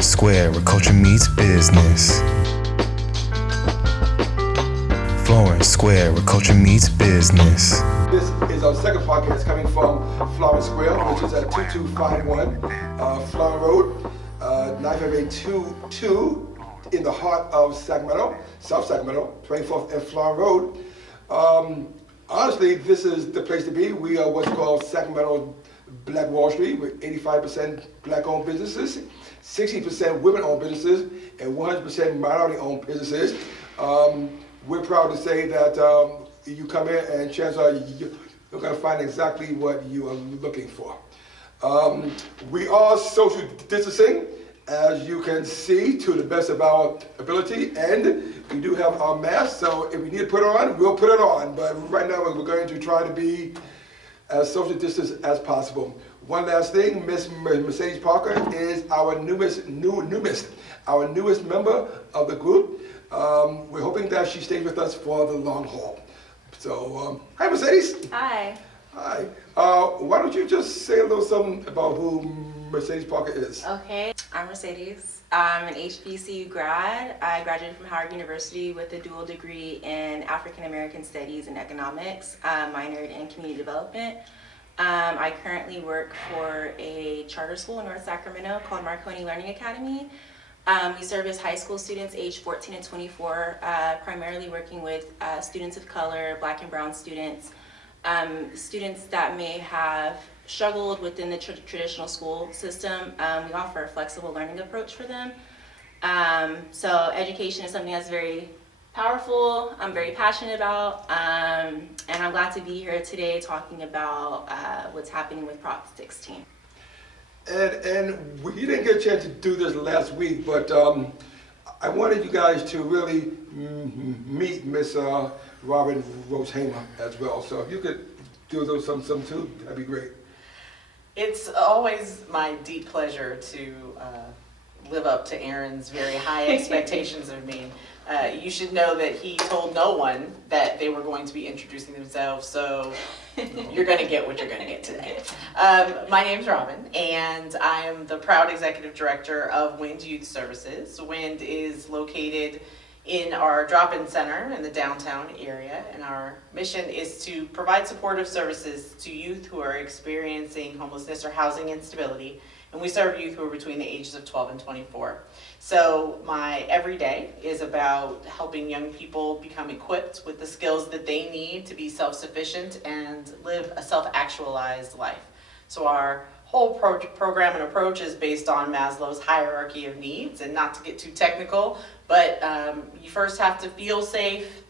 Florin Square, where culture meets business. Florin Square, where culture meets business. This is our second podcast coming from Florin Square, which is at 2251 Florin Road, 95822 in the heart of Sacramento, South Sacramento, 24th and Florin Road. Honestly, this is the place to be. We are what's called Sacramento Black Wall Street, with 85% black-owned businesses, 60% women-owned businesses, and 100% minority-owned businesses. We're proud to say that you come in and chances are you're going to find exactly what you are looking for. We are social distancing, as you can see, to the best of our ability, and we do have our masks, so if we need to put it on, we'll put it on. But right now we're going to try to be as social distance as possible. One last thing, Miss Mercedes Parker is our newest member of the group. We're hoping that she stays with us for the long haul. So, hi Mercedes. Hi. Hi. Why don't you just say a little something about who Mercedes Parker is? Okay, I'm Mercedes. I'm an HBCU grad. I graduated from Howard University with a dual degree in African American Studies and Economics, minored in Community Development. I currently work for a charter school in North Sacramento called Marconi Learning Academy. We service high school students aged 14 and 24, primarily working with students of color, Black and brown students, students that may have struggled within the traditional school system. We offer a flexible learning approach for them. So education is something that's very powerful, I'm very passionate about, and I'm glad to be here today talking about what's happening with Prop 16. And we didn't get a chance to do this last week, but I wanted you guys to really meet Miss Robynne Rose-Haymer as well. So if you could do a little something too, that'd be great. It's always my deep pleasure to live up to Aaron's very high expectations of me. You should know that he told no one that they were going to be introducing themselves, so you're going to get what you're going to get today. My name's Robynne, and I am the proud executive director of WIND Youth Services. WIND is located in our drop-in center in the downtown area, and our mission is to provide supportive services to youth who are experiencing homelessness or housing instability, and we serve youth who are between the ages of 12 and 24. So my everyday is about helping young people become equipped with the skills that they need to be self-sufficient and live a self-actualized life. So our whole program and approach is based on Maslow's hierarchy of needs, and not to get too technical, but you first have to feel safe,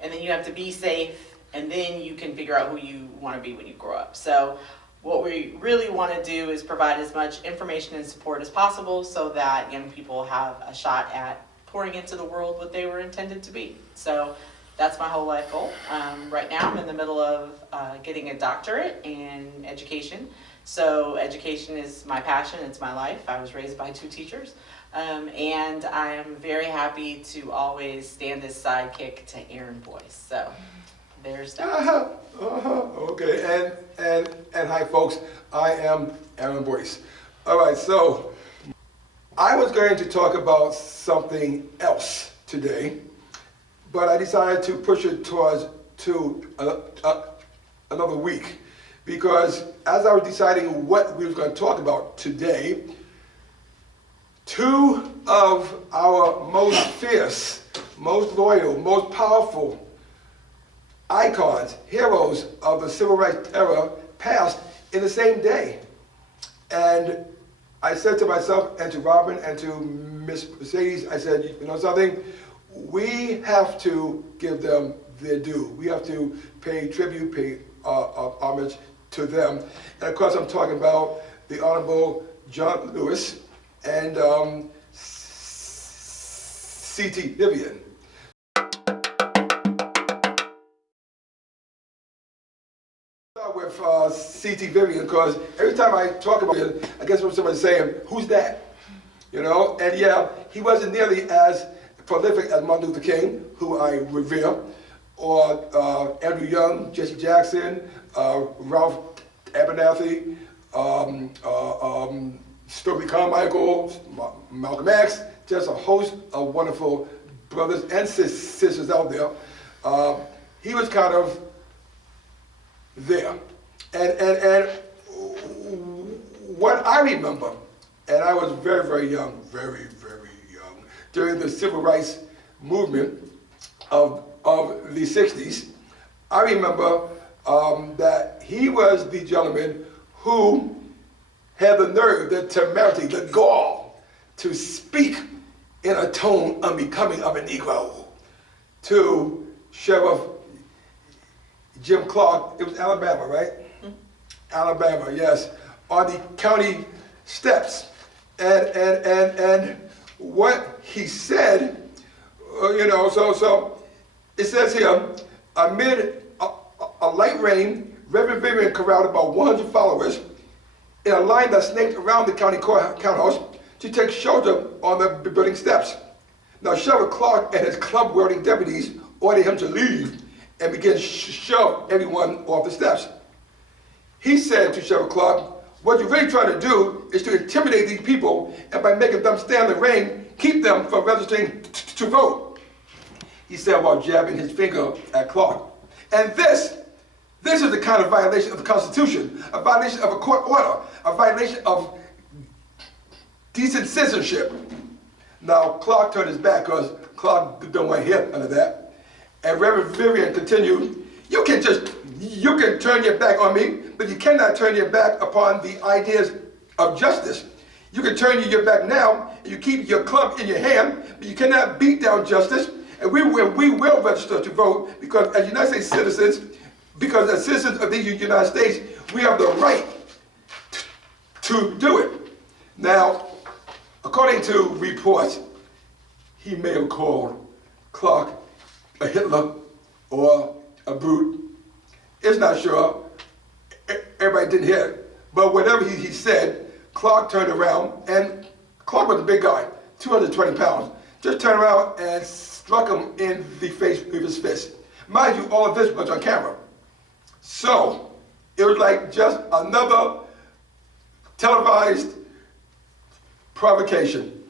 and then you have to be safe, and then you can figure out who you want to be when you grow up. So what we really want to do is provide as much information and support as possible so that young people have a shot at pouring into the world what they were intended to be. So that's my whole life goal. Right now I'm in the middle of getting a doctorate in education. So education is my passion, it's my life. I was raised by 2 teachers. And I'm very happy to always stand as sidekick to Aaron Boyce. So there's that. Okay, and hi folks, I am Aaron Boyce. All right, so I was going to talk about something else today, but I decided to push it to another week, because as I was deciding what we were going to talk about today, 2 of our most fierce, most loyal, most powerful icons, heroes of the civil rights era passed in the same day. And I said to myself and to Robynne and to Miss Mercedes, I said, you know something? We have to give them their due. We have to pay tribute, pay homage to them. And of course I'm talking about the Honorable John Lewis and C.T. Vivian. With C.T. Vivian, because every time I talk about it, I guess when somebody's saying, who's that? You know, and yeah, he wasn't nearly as prolific as Martin Luther King, who I revere, or Andrew Young, Jesse Jackson, Ralph Abernathy, Stokely Carmichael, Malcolm X, just a host of wonderful brothers and sisters out there. He was kind of there. And what I remember, and I was very, very young, very, very young, during the civil rights movement of the 60s, I remember that he was the gentleman who had the nerve, the temerity, the gall to speak in a tone unbecoming of a Negro to Sheriff Jim Clark. It was Alabama, right? Mm-hmm. Alabama, yes, on the county steps. And what he said, so it says here, amid a light rain, Reverend Vivian corralled about 100 followers in a line that snaked around the county courthouse to take shelter on the building steps. Now, Sheriff Clark and his club-wielding deputies ordered him to leave and began to shove everyone off the steps. He said to Sheriff Clark, what you're really trying to do is to intimidate these people, and by making them stand in the rain, keep them from registering to vote. He said while jabbing his finger at Clark. And this is the kind of violation of the Constitution, a violation of a court order, a violation of decent citizenship. Now, Clark turned his back because Clark don't want to hear none of that. And Reverend Vivian continued, you can turn your back on me, but you cannot turn your back upon the ideas of justice. You can turn your back now, and you keep your club in your hand, but you cannot beat down justice. And we will register to vote because as United States citizens, because as citizens of the United States, we have the right to do it. Now, according to reports, he may have called Clark a Hitler or a brute. It's not sure. Everybody didn't hear it. But whatever he said, Clark turned around, and Clark was a big guy, 220 pounds, just turned around and struck him in the face with his fist. Mind you, all of this was on camera. So, it was like just another televised provocation.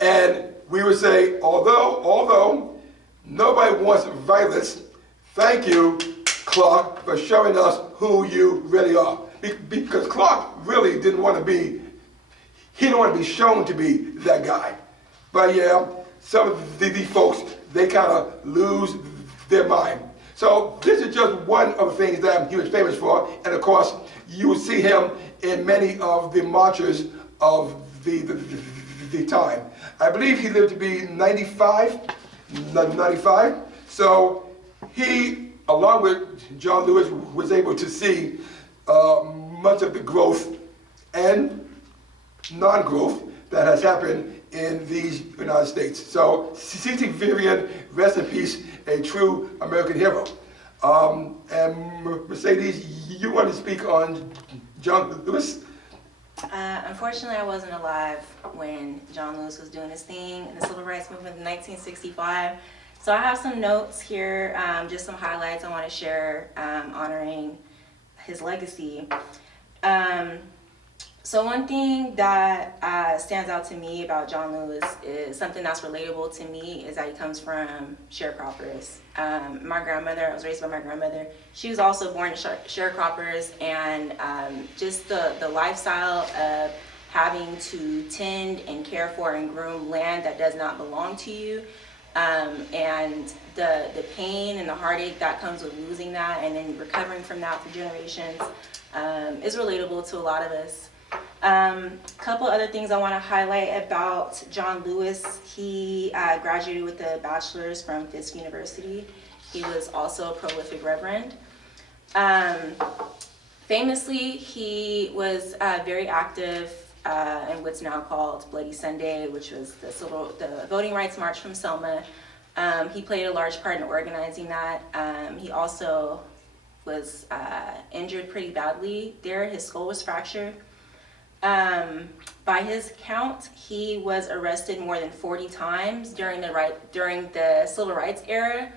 And we would say, although nobody wants violence, thank you, Clark, for showing us who you really are. Because Clark really didn't want to be shown to be that guy. But yeah, some of these folks, they kind of lose their mind. So this is just one of the things that he was famous for. And of course, you will see him in many of the marches of the time. I believe he lived to be 95. So he, along with John Lewis, was able to see much of the growth and non-growth that has happened in these United States. So C.T. Vivian, rest in peace, a true American hero. And Mercedes, you want to speak on John Lewis? Unfortunately, I wasn't alive when John Lewis was doing his thing in the Civil Rights Movement in 1965. So I have some notes here, just some highlights I want to share honoring his legacy. So one thing that stands out to me about John Lewis is something that's relatable to me is that he comes from sharecroppers. My grandmother, I was raised by my grandmother. She was also born to sharecroppers, and just the lifestyle of having to tend and care for and groom land that does not belong to you, and the pain and the heartache that comes with losing that and then recovering from that for generations is relatable to a lot of us. Couple other things I want to highlight about John Lewis. He graduated with a bachelor's from Fisk University. He was also a prolific reverend. Famously, he was very active in what's now called Bloody Sunday, which was the Voting Rights March from Selma. He played a large part in organizing that. He also was injured pretty badly there. His skull was fractured. By his count, he was arrested more than 40 times during the Civil Rights era.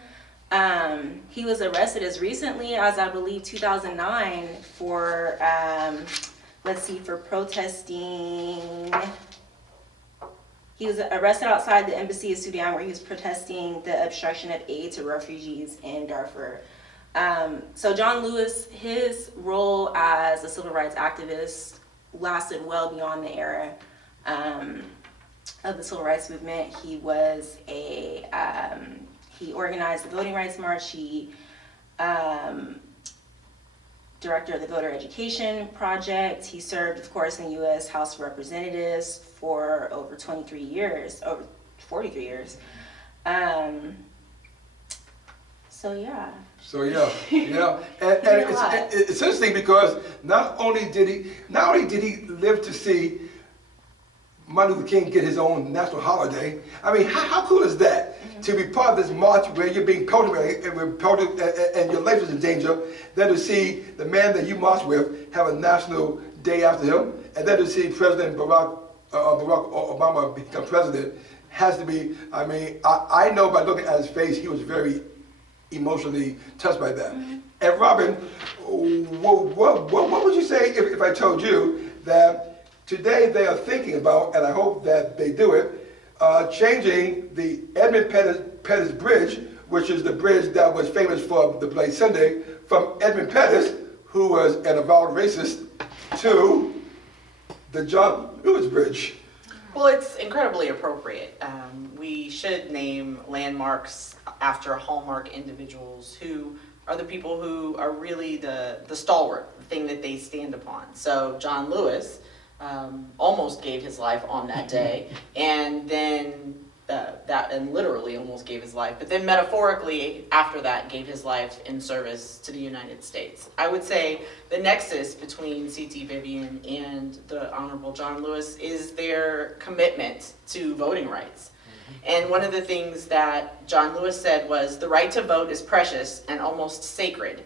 He was arrested as recently as, I believe, 2009 for let's see, for protesting. He was arrested outside the embassy of Sudan where he was protesting the obstruction of aid to refugees in Darfur. So John Lewis, his role as a civil rights activist lasted well beyond the era of the civil rights movement. He was he organized the Voting Rights March. He director of the Voter Education Project. He served, of course, in the U.S. House of Representatives for over 43 years, over 43 years. So yeah, and it's interesting because not only did he live to see Martin Luther King get his own national holiday. I mean, how cool is that? To be part of this march where you're being pelted and your life is in danger, then to see the man that you march with have a national day after him, and then to see President Barack Obama become president has to be, I mean, I know by looking at his face, he was very emotionally touched by that. And Robyn, what would you say if I told you that today they are thinking about, and I hope that they do it, changing the Edmund Pettus Bridge, which is the bridge that was famous for the Bloody Sunday, from Edmund Pettus, who was an avowed racist, to the John Lewis Bridge? Well, it's incredibly appropriate. We should name landmarks after hallmark individuals who are the people who are really the stalwart, the thing that they stand upon. So John Lewis almost gave his life on that day, and then literally almost gave his life, but then metaphorically after that gave his life in service to the United States. I would say the nexus between C.T. Vivian and the Honorable John Lewis is their commitment to voting rights. And one of the things that John Lewis said was, the right to vote is precious and almost sacred,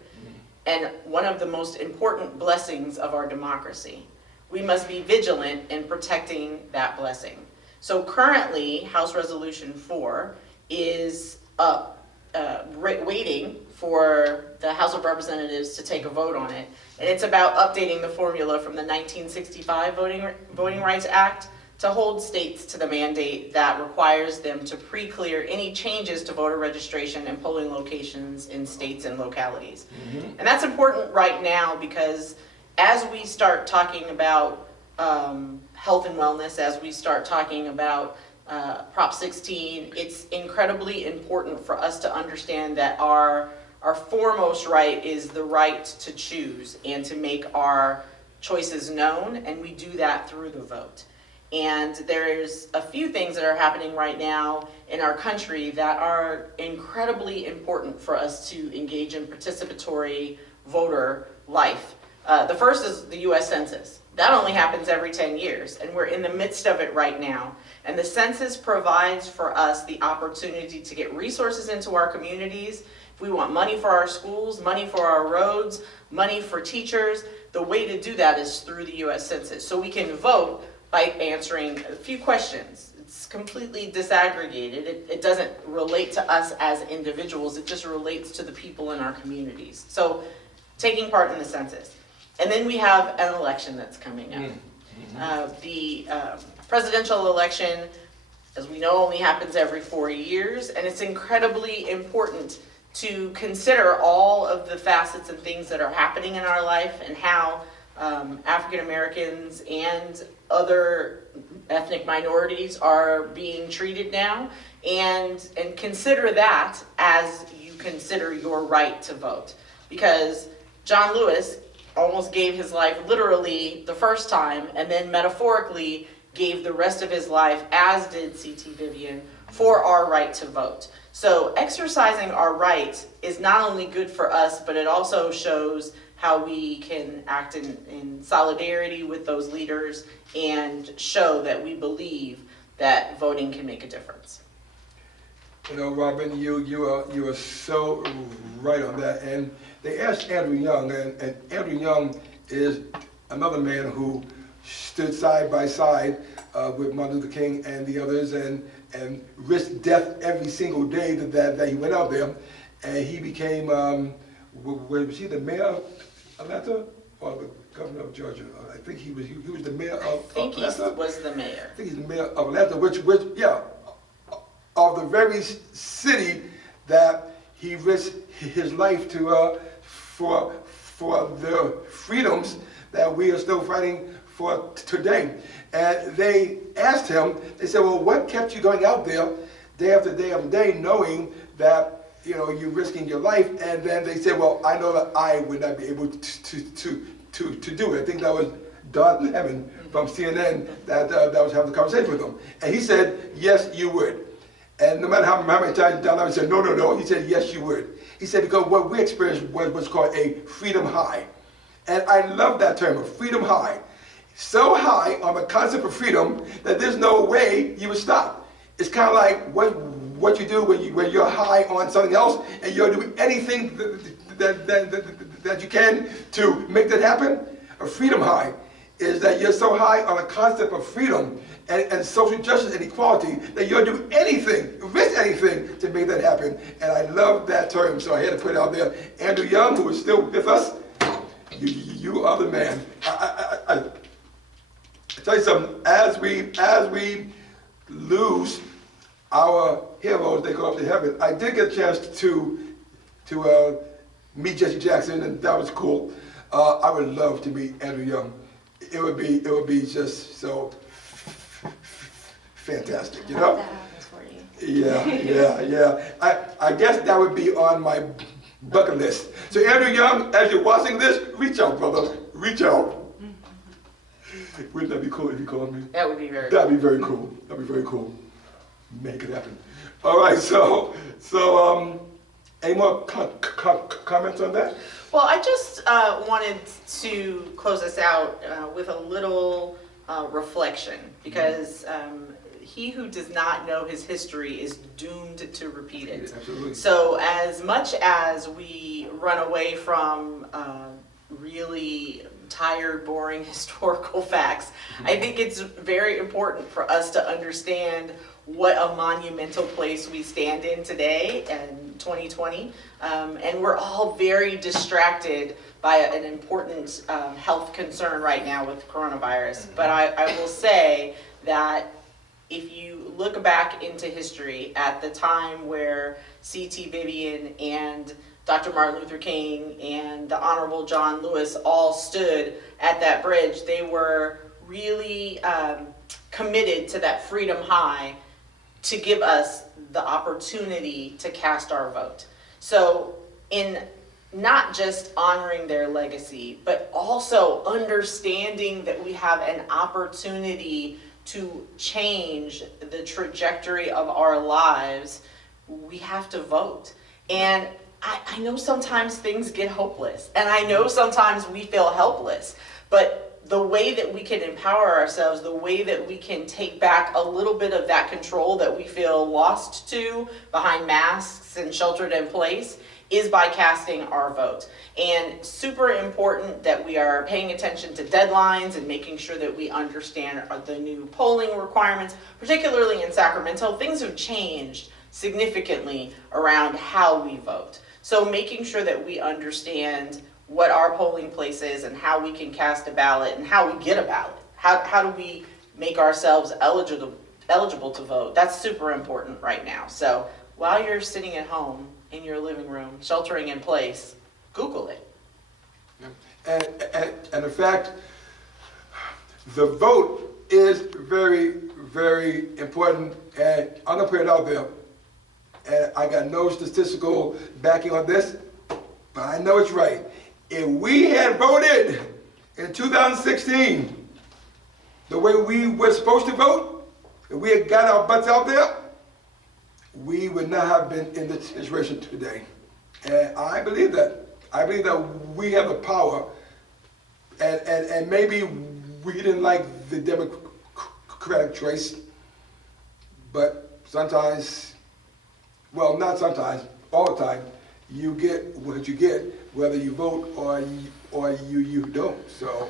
and one of the most important blessings of our democracy. We must be vigilant in protecting that blessing. So currently, House Resolution 4 is up, waiting for the House of Representatives to take a vote on it. And it's about updating the formula from the 1965 Voting Rights Act to hold states to the mandate that requires them to pre-clear any changes to voter registration and polling locations in states and localities. And that's important right now because as we start talking about health and wellness, as we start talking about Prop 16, it's incredibly important for us to understand that our foremost right is the right to choose and to make our choices known, and we do that through the vote. And there's a few things that are happening right now in our country that are incredibly important for us to engage in participatory voter life. The first is the U.S. Census. That only happens every 10 years, and we're in the midst of it right now. And the census provides for us the opportunity to get resources into our communities. If we want money for our schools, money for our roads, money for teachers, the way to do that is through the U.S. Census. So we can vote by answering a few questions. It's completely disaggregated. It doesn't relate to us as individuals. It just relates to the people in our communities. So taking part in the census. And then we have an election that's coming up. The presidential election, as we know, only happens every 4 years, and it's incredibly important to consider all of the facets and things that are happening in our life and how African Americans and other ethnic minorities are being treated now, and consider that as you consider your right to vote. Because John Lewis almost gave his life literally the first time, and then metaphorically gave the rest of his life, as did C.T. Vivian, for our right to vote. So exercising our right is not only good for us, but it also shows how we can act in solidarity with those leaders and show that we believe that voting can make a difference. You know, Robyn, you are so right on that. And they asked Andrew Young, and Andrew Young is another man who stood side by side with Martin Luther King and the others, and risked death every single day that he went out there. And he became, was he the mayor of Atlanta? or the governor of Georgia. I think he was the mayor of I think he Atlanta. was the mayor. I think he's the mayor of Atlanta, which of the very city that he risked his life to for the freedoms that we are still fighting for today. And they asked him, they said, well, what kept you going out there day after day after day, knowing that you're risking your life? And then they said, well, I know that I would not be able to do it. I think that was Don Lemon from CNN that was having the conversation with him. And he said, yes, you would. And no matter how many times Don Lemon said, no, he said, yes, you would. He said, because what we experienced was what's called a freedom high. And I love that term, a freedom high. So high on the concept of freedom that there's no way you would stop. It's kind of like what you do when you're high on something else and you're doing anything that you can to make that happen. A freedom high is that you're so high on the concept of freedom and social justice and equality that you'll do anything, risk anything to make that happen. And I love that term, so I had to put it out there. Andrew Young, who is still with us, you are the man. I tell you something, as we lose our heroes, they go up to heaven. I did get a chance to meet Jesse Jackson, and that was cool. I would love to meet Andrew Young. It would be just so fantastic, I hope that happens for you. Yeah. I guess that would be on my bucket list. So Andrew Young, as you're watching this, reach out, brother. Reach out. Wouldn't that be cool if you called me? That would be very That'd be very cool. That'd be very cool. Make it happen. All right, so any more comments on that? Well, I just wanted to close us out with a little reflection, because he who does not know his history is doomed to repeat it. Absolutely. So as much as we run away from really tired, boring historical facts, I think it's very important for us to understand what a monumental place we stand in today in 2020. And we're all very distracted by an important health concern right now with coronavirus. But I will say that if you look back into history at the time where C.T. Vivian and Dr. Martin Luther King and the Honorable John Lewis all stood at that bridge, they were really committed to that freedom high to give us the opportunity to cast our vote. So in not just honoring their legacy, but also understanding that we have an opportunity to change the trajectory of our lives, we have to vote. And I know sometimes things get hopeless, and I know sometimes we feel helpless, but the way that we can empower ourselves, the way that we can take back a little bit of that control that we feel lost to behind masks and sheltered in place, is by casting our vote. And super important that we are paying attention to deadlines and making sure that we understand the new polling requirements, particularly in Sacramento. Things have changed significantly around how we vote. So making sure that we understand what our polling place is and how we can cast a ballot and how we get a ballot. How do we make ourselves eligible to vote? That's super important right now. So while you're sitting at home in your living room, sheltering in place, Google it. And in fact, the vote is very, very important. And I'm gonna put it out there. And I got no statistical backing on this, but I know it's right. If we had voted in 2016 the way we were supposed to vote, if we had got our butts out there, we would not have been in this situation today. And I believe that. I believe that we have the power, and maybe we didn't like the Democratic choice, but sometimes, well, not sometimes, all the time, you get what you get, whether you vote or you don't. So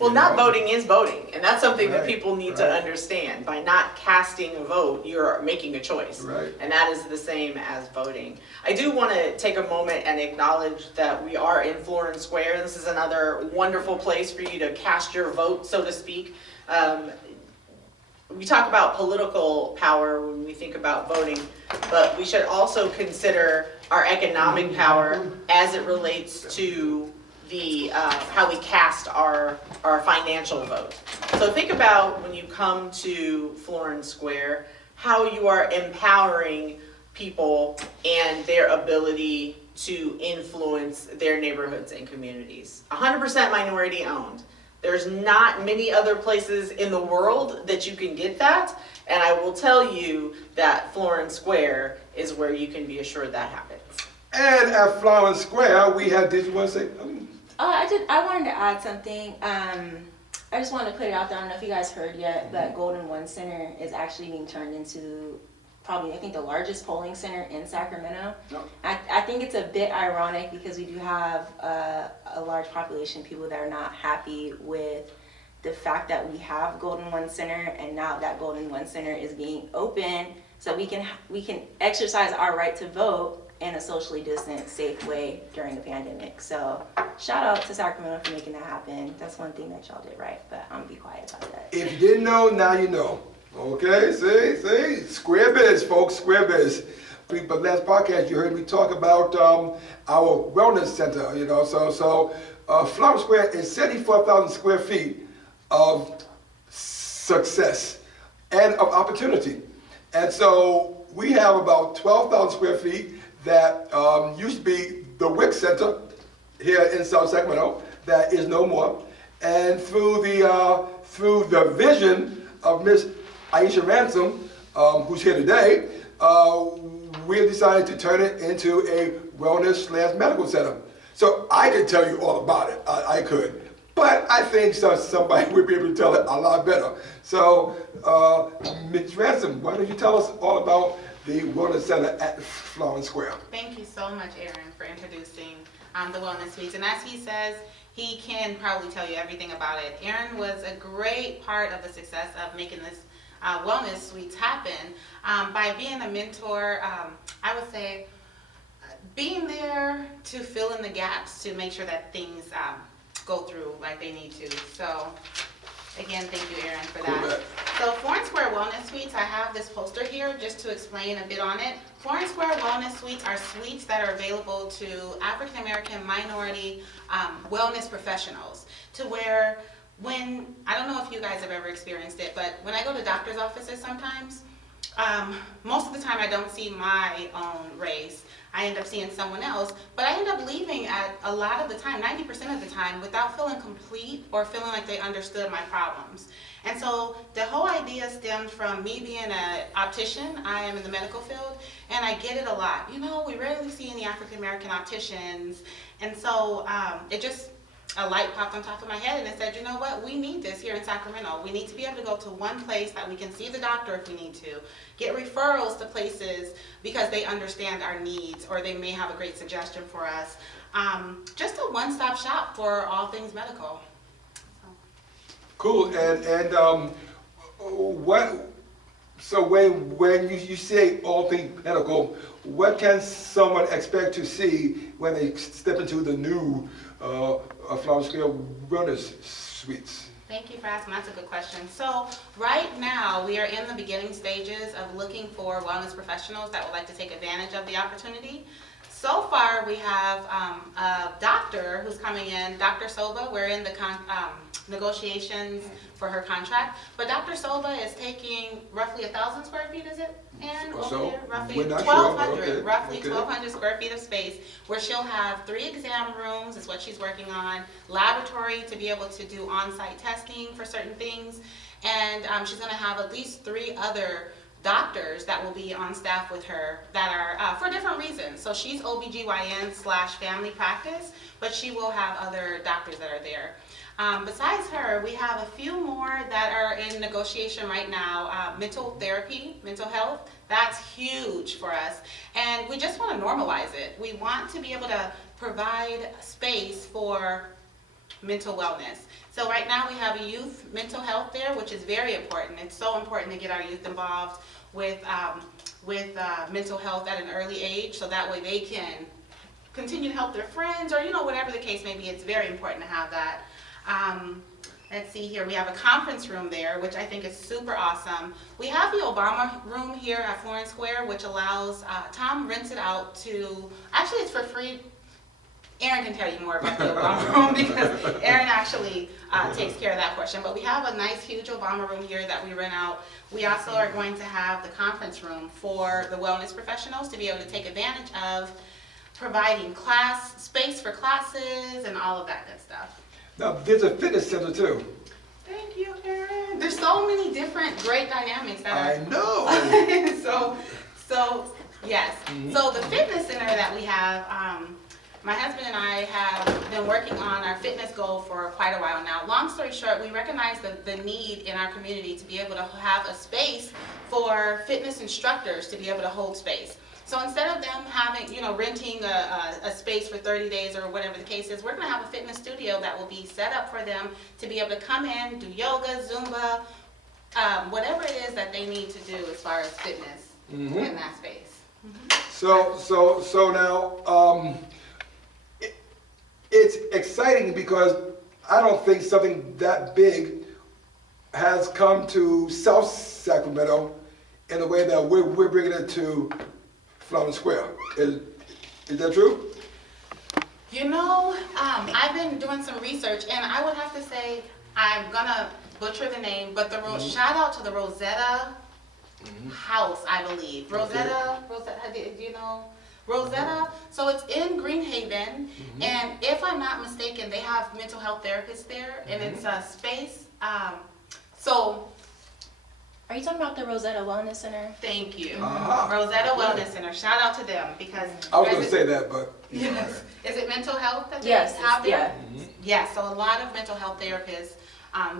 Well, You not know? voting is voting, and that's something that Right, people need to right. understand. By not casting a vote, you're making a choice. Right. And that is the same as voting. I do want to take a moment and acknowledge that we are in Florin Square. This is another wonderful place for you to cast your vote, so to speak. We talk about political power when we think about voting, but we should also consider our economic power as it relates to the how we cast our financial vote. So think about when you come to Florin Square, how you are empowering people and their ability to influence their neighborhoods and communities. 100% minority owned. There's not many other places in the world that you can get that, and I will tell you that Florin Square is where you can be assured that happens. And at Florin Square, we had, did you want to say? I wanted to add something. I just wanted to put it out there. I don't know if you guys heard yet, but Golden One Center is actually being turned into probably, I think, the largest polling center in Sacramento. No. I think it's a bit ironic because we do have a large population of people that are not happy with the fact that we have Golden One Center, and now that Golden One Center is being open, so we can exercise our right to vote in a socially distant, safe way during the pandemic. So shout out to Sacramento for making that happen. That's one thing that y'all did right, but I'm gonna be quiet about that. If you didn't know, now you know. Okay, see, square biz, folks, square biz. But last podcast, you heard me talk about our wellness center, you know, so Florin Square is 74,000 square feet of success and of opportunity. And so we have about 12,000 square feet that used to be the WIC Center here in South Sacramento, that is no more. And through the vision of Miss Ayesha Ransom, who's here today, we have decided to turn it into a wellness/medical center. So I could tell you all about it, I could, but I think somebody would be able to tell it a lot better. So, Ms. Ransom, why don't you tell us all about the Wellness Center at Florin Square? Thank you so much, Aaron, for introducing the Wellness Suites. And as he says, he can probably tell you everything about it. Aaron was a great part of the success of making this Wellness Suites happen by being a mentor. I would say being there to fill in the gaps to make sure that things go through like they need to. So again, thank you, Aaron, for that. So Florin Square Welness Suites, I have this poster here just to explain a bit on it. Florin Square Welness Suites are suites that are available to African American minority wellness professionals, to where when, I don't know if you guys have ever experienced it, but when I go to doctor's offices sometimes, most of the time I don't see my own race. I end up seeing someone else, but I end up leaving at a lot of the time, 90% of the time, without feeling complete or feeling like they understood my problems. And so the whole idea stemmed from me being an optician. I am in the medical field, and I get it a lot. You know, we rarely see any African American opticians, and so a light popped on top of my head and it said, you know what, we need this here in Sacramento. We need to be able to go to one place that we can see the doctor if we need to, get referrals to places because they understand our needs or they may have a great suggestion for us. Just a one-stop shop for all things medical. Cool, and so when you say all things medical, what can someone expect to see when they step into the new Florin Square Welness Suites? Thank you for asking. That's a good question. So right now we are in the beginning stages of looking for wellness professionals that would like to take advantage of the opportunity. So far we have a doctor who's coming in, Dr. Soba. We're in the negotiations for her contract, but Dr. Soba is taking roughly 1,000 square feet, is it? And over there, roughly 1,200, roughly 1,200 square feet of space, where she'll have 3 exam rooms, is what she's working on, laboratory to be able to do on-site testing for certain things, and she's going to have at least 3 other doctors that will be on staff with her that are for different reasons. So she's OBGYN/family practice, but she will have other doctors that are there. Besides her, we have a few more that are in negotiation right now. Mental therapy, mental health, that's huge for us. And we just want to normalize it. We want to be able to provide space for mental wellness. So right now we have a youth mental health there, which is very important. It's so important to get our youth involved with mental health at an early age, so that way they can continue to help their friends, or whatever the case may be. It's very important to have that. Let's see here, we have a conference room there, which I think is super awesome. We have the Obama room here at Florin Square, which allows, Tom rents it out to, actually it's for free. Aaron can tell you more about the Obama room because Aaron actually takes care of that portion. But we have a nice huge Obama room here that we rent out. We also are going to have the conference room for the wellness professionals to be able to take advantage of providing space for classes and all of that good stuff. Now, there's a fitness center too. Thank you, Aaron. There's so many different great dynamics that I know. so yes. So the fitness center that we have, my husband and I have been working on our fitness goal for quite a while now. Long story short, we recognize the need in our community to be able to have a space for fitness instructors to be able to hold space. So instead of them having, renting a space for 30 days or whatever the case is, we're going to have a fitness studio that will be set up for them to be able to come in, do yoga, Zumba, whatever it is that they need to do as far as fitness in that space. So now, it's exciting because I don't think something that big has come to South Sacramento in the way that we're bringing it to Florin Square. Is that true? I've been doing some research, and I would have to say, I'm gonna butcher the name, but shout out to the Rosetta House, I believe. Rosetta, do you know? Rosetta, so it's in Greenhaven, and if I'm not mistaken, they have mental health therapists there, and it's a space, Are you talking about the Rosetta Wellness Center? Thank you. Uh-huh. Rosetta Wellness Center, shout out to them, because. I was going to say that, but. Yes. Is it mental health that they Yes, have there? yeah. Yes, so a lot of mental health therapists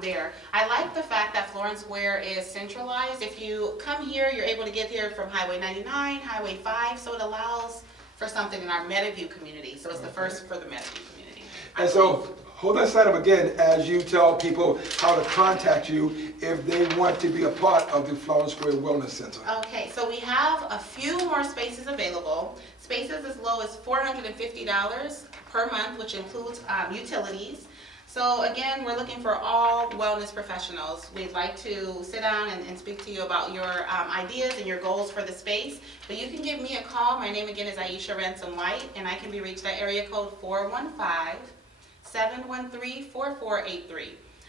there. I like the fact that Florin Square is centralized. If you come here, you're able to get here from Highway 99, Highway 5, so it allows for something in our Meadowview community. So it's the first for the Meadowview community. And so, hold that sign up again as you tell people how to contact you if they want to be a part of the Florin Square Wellness Center. Okay, so we have a few more spaces available. Spaces as low as $450 per month, which includes utilities. So again, we're looking for all wellness professionals. We'd like to sit down and speak to you about your ideas and your goals for the space. But you can give me a call. My name again is Ayesha Ransom-White, and I can be reached at area code 415-713-4483.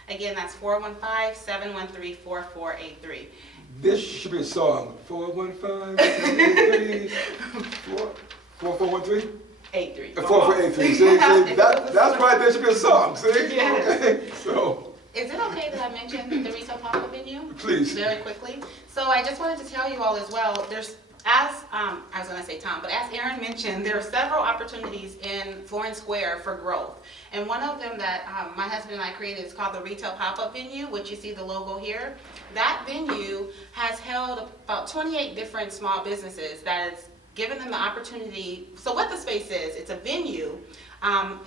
Again, that's 415-713-4483. This should be a song. 415-713-4413. 83. 4483. See, that's why there should be a song. See? Yes. Okay. So. Is it okay that I mention the retail pop-up venue? Please. Very quickly. So I just wanted to tell you all as well, I was going to say Tom, but as Aaron mentioned, there are several opportunities in Florin Square for growth. And one of them that my husband and I created is called the Retail Pop-Up Venue, which you see the logo here. That venue has held about 28 different small businesses that has given them the opportunity. So what the space is, it's a venue.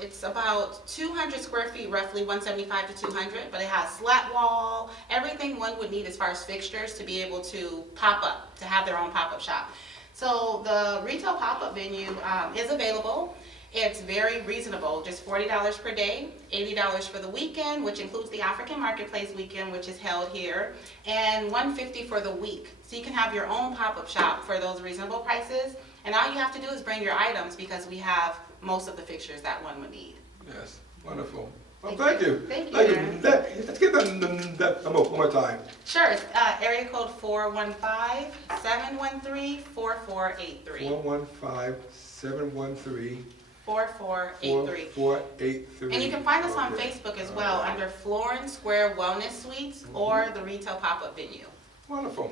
It's about 200 square feet, roughly 175 to 200, but it has slat wall, everything one would need as far as fixtures to be able to pop up, to have their own pop-up shop. So the retail pop-up venue is available. It's very reasonable, just $40 per day, $80 for the weekend, which includes the African Marketplace weekend, which is held here, and $150 for the week. So you can have your own pop-up shop for those reasonable prices, and all you have to do is bring your items because we have most of the fixtures that one would need. Yes, wonderful. Well, thank you. Thank you, Thank you. Aaron. Let's get that number one more time. Sure, it's area code 415-713-4483. 415-713. 4483. 4483. And you can find us on Okay. Facebook as well under Florin Square Welness Suites or the Retail Pop-Up Venue. Wonderful.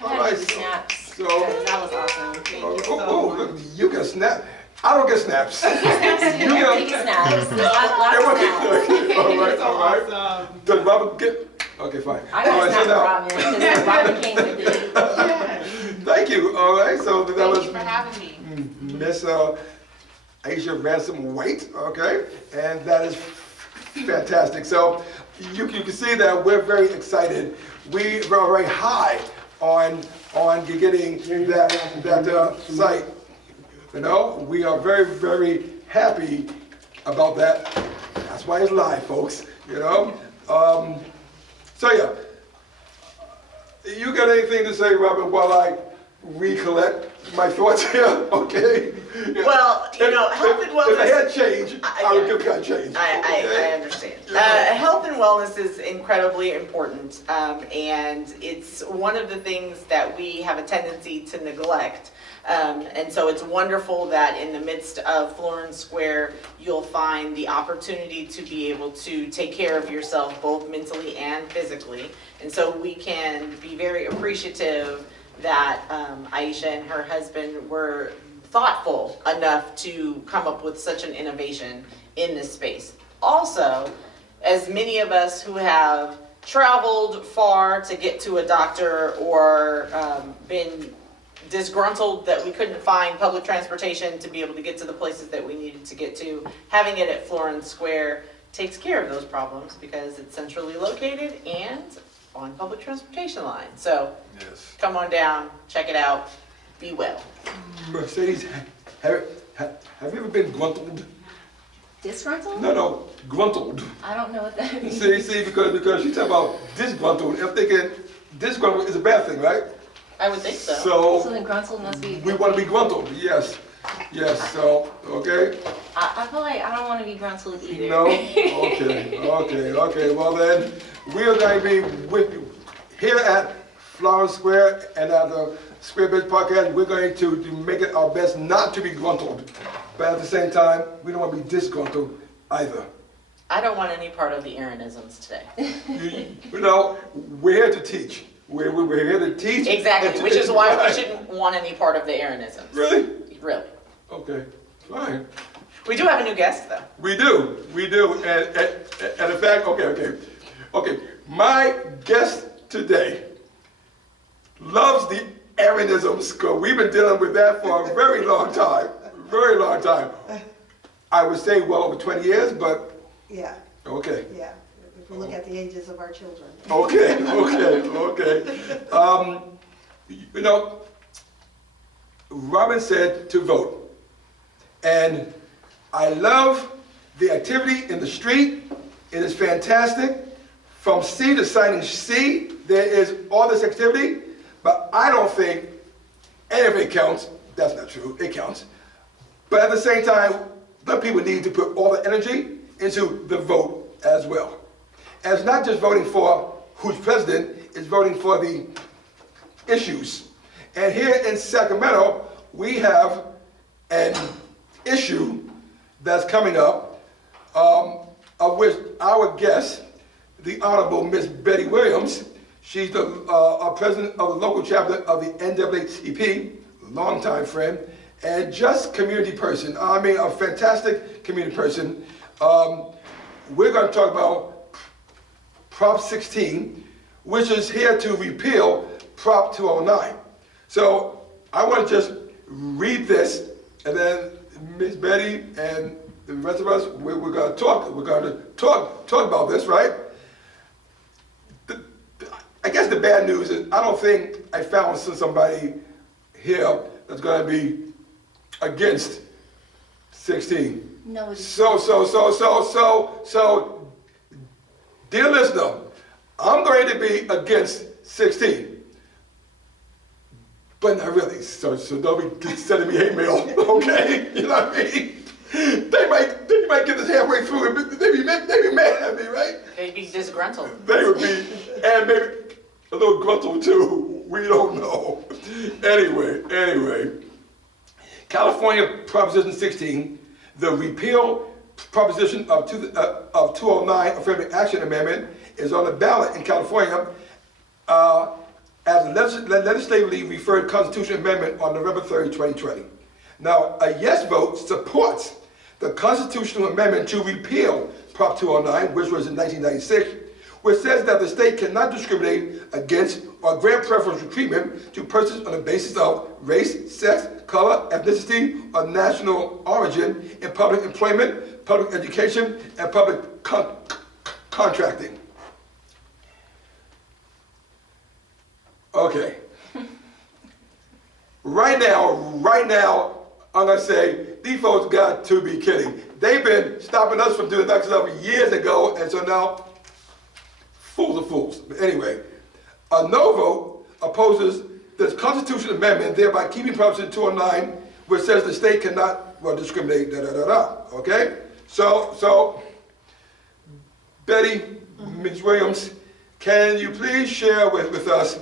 I All had right. to do snaps. So, That was awesome. Thank you so look, much. you get snap. I don't get snaps. Everybody gets snaps. There's a lot of snaps. All right. Does Robin get? Okay, fine. I got All a right, snap so for now- Robin because Robin came with it. Yes. Thank you. All right. So that Thank was you for having me. Miss Ayesha Ransom-White. Okay, and that is fantastic. So you can see that we're very excited. We are very high on getting that site. You know, we are very, very happy about that. That's why it's live, folks. You know. So yeah, you got anything to say, Robyn, while I recollect my thoughts here? Okay. Well, you know, health and wellness. If I had change, I would give God change. I understand. Health and wellness is incredibly important, and it's one of the things that we have a tendency to neglect. And so it's wonderful that in the midst of Florin Square, you'll find the opportunity to be able to take care of yourself both mentally and physically. And so we can be very appreciative that Ayesha and her husband were thoughtful enough to come up with such an innovation in this space. Also, as many of us who have traveled far to get to a doctor or been disgruntled that we couldn't find public transportation to be able to get to the places that we needed to get to, having it at Florin Square takes care of those problems because it's centrally located and on public transportation line. So Yes. come on down, check it out, be well. Mercedes, have you ever been gruntled? Disgruntled? No, gruntled. I don't know what that means. See, because she's talking about disgruntled. I'm thinking disgruntled is a bad thing, right? I would think so. So So then gruntled must be. we want to be gruntled, yes. So, okay. I feel like I don't want to be gruntled either. No? Okay. Well then, we are going to be with you here at Florin Square and at the Square Bridge Podcast. We're going to make it our best not to be gruntled. But at the same time, we don't want to be disgruntled either. I don't want any part of the Aaronisms today. You know, we're here to teach. We're here to teach. Exactly, which is why we shouldn't want any part of the Aaronisms. Really? Really. Okay, fine. We do have a new guest, though. We do, and in fact, okay. My guest today loves the Aaronisms, because we've been dealing with that for a very long time. I would say well over 20 years, but Yeah, okay. yeah, if we look at the ages of our children. Okay. You know, Robyn said to vote. And I love the activity in the street. It is fantastic. From C to signing C, there is all this activity, but I don't think any of it counts. That's not true, it counts. But at the same time, the people need to put all the energy into the vote as well. And it's not just voting for who's president, it's voting for the issues. And here in Sacramento, we have an issue that's coming up, of which our guest, the Honorable Miss Betty Williams, she's the president of the local chapter of the NAACP, longtime friend, and just community person. I mean, a fantastic community person. We're going to talk about Prop 16, which is here to repeal Prop 209. So I want to just read this, and then Miss Betty and the rest of us, we're going to talk. We're going to talk about this, right? I guess the bad news is I don't think I found somebody here that's going to be against 16. No, it's So, dear listener, I'm going to be against 16. But not really, so don't be sending me hate mail, okay? You know what I mean? They might get this halfway through and they'd be mad at me, right? They'd be disgruntled. They would be, and maybe a little gruntled too, we don't know. Anyway, California Proposition 16, the repeal proposition of 209 Affirmative Action Amendment is on the ballot in California as a legislatively referred constitutional amendment on November 3rd, 2020. Now, a yes vote supports the constitutional amendment to repeal Prop 209, which was in 1996, which says that the state cannot discriminate against or grant preferential treatment to persons on the basis of race, sex, color, ethnicity, or national origin in public employment, public education, and public contracting. Okay. Right now, I'm gonna say, these folks got to be kidding. They've been stopping us from doing that stuff years ago, and so now, fools are fools. But anyway, a no vote opposes this constitutional amendment, thereby keeping Proposition 209, which says the state cannot, well, discriminate, okay? So, Betty, Ms. Williams, can you please share with us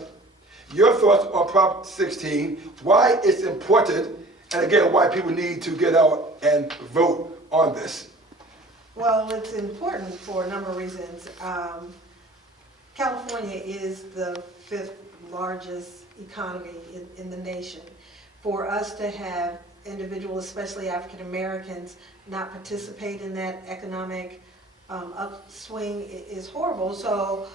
your thoughts on Prop 16, why it's important, and again, why people need to get out and vote on this? Well, it's important for a number of reasons. California is the 5th largest economy in the nation. For us to have individuals, especially African Americans, not participate in that economic upswing is horrible. So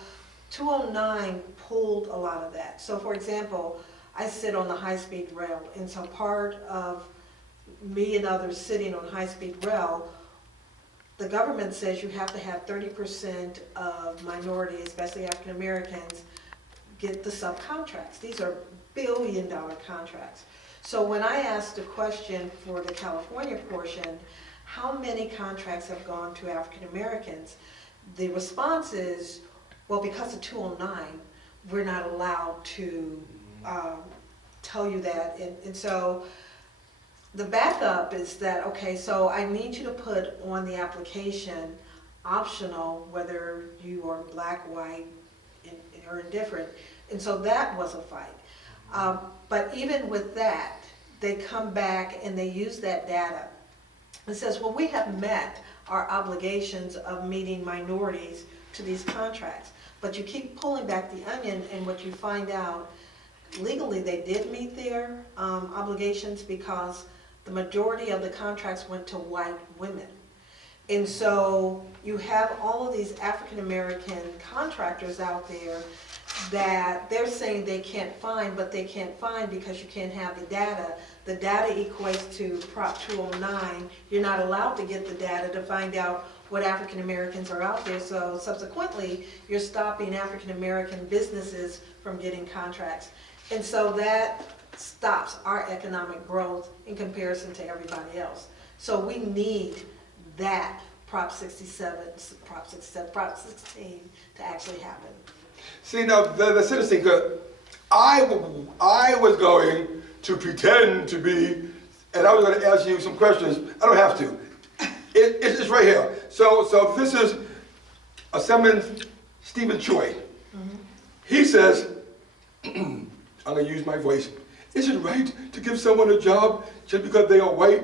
209 pulled a lot of that. So for example, I sit on the high-speed rail, and so part of me and others sitting on high-speed rail, the government says you have to have 30% of minorities, especially African Americans, get the subcontracts. These are billion-dollar contracts. So when I asked the question for the California portion, how many contracts have gone to African Americans? The response is, well, because of 209, we're not allowed to tell you that. And so the backup is that, okay, so I need you to put on the application optional whether you are black, white, or indifferent. And so that was a fight. But even with that, they come back and they use that data. It says, well, we have met our obligations of meeting minorities to these contracts. But you keep pulling back the onion, and what you find out, legally they did meet their obligations because the majority of the contracts went to white women. And so you have all of these African American contractors out there that they're saying they can't find, but they can't find because you can't have the data. The data equates to Prop 209. You're not allowed to get the data to find out what African Americans are out there. So subsequently, you're stopping African American businesses from getting contracts. And so that stops our economic growth in comparison to everybody else. So we need that Prop 16 to actually happen. See, now, that's interesting, because I was going to pretend to be, and I was going to ask you some questions. I don't have to. It's right here. So this is Assemblyman Stephen Choi. Mm-hmm. He says, I'm going to use my voice, is it right to give someone a job just because they are white,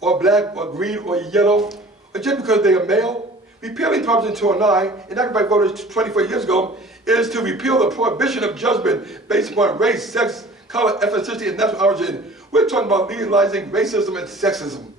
or black, or green, or yellow, or just because they are male? Repealing Proposition 209, enacted by voters 24 years ago, is to repeal the prohibition of judgment based upon race, sex, color, ethnicity, and national origin. We're talking about legalizing racism and sexism.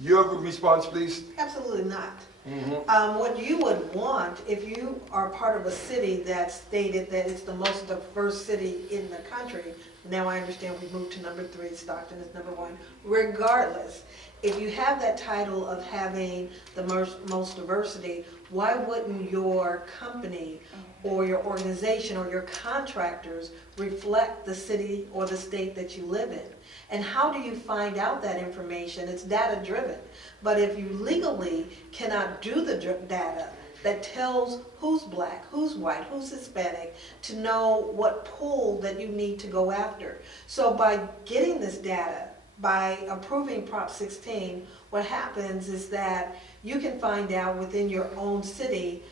Your response, please? Absolutely not. Mm-hmm. What you would want, if you are part of a city that stated that it's the most diverse city in the country, now I understand we moved to number 3, Stockton is number 1. Regardless, if you have that title of having the most diversity, why wouldn't your company or your organization or your contractors reflect the city or the state that you live in? And how do you find out that information? It's data driven. But if you legally cannot do the data that tells who's black, who's white, who's Hispanic, to know what pool that you need to go after. So by getting this data, by approving Prop 16, what happens is that you can find out within your own city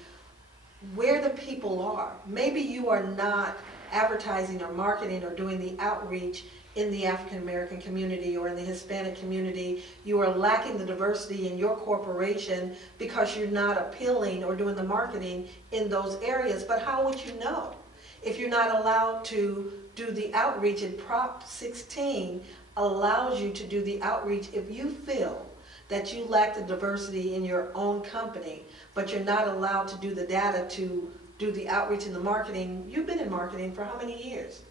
where the people are. Maybe you are not advertising or marketing or doing the outreach in the African American community or in the Hispanic community. You are lacking the diversity in your corporation because you're not appealing or doing the marketing in those areas. But how would you know if you're not allowed to do the outreach? And Prop 16 allows you to do the outreach if you feel that you lack the diversity in your own company, but you're not allowed to do the data to do the outreach and the marketing. You've been in marketing for how many years?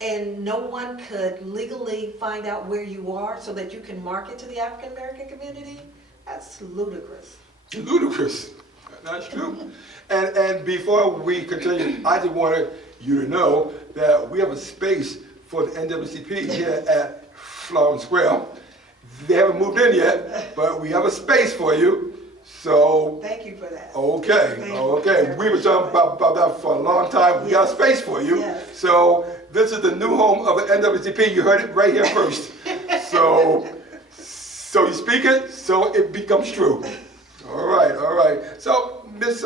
And no one could legally find out where you are so that you can market to the African American community? That's ludicrous. Ludicrous. That's true. And before we continue, I just wanted you to know that we have a space for the NAACP here at Florin Square. They haven't moved in yet, but we have a space for you. So, Thank you for that. okay, Thank you. okay. We were talking about that for a long time. We got a space for you. Yes. So this is the new home of the NAACP. You heard it right here first. So you speak it, so it becomes true. All right, all right. So Miss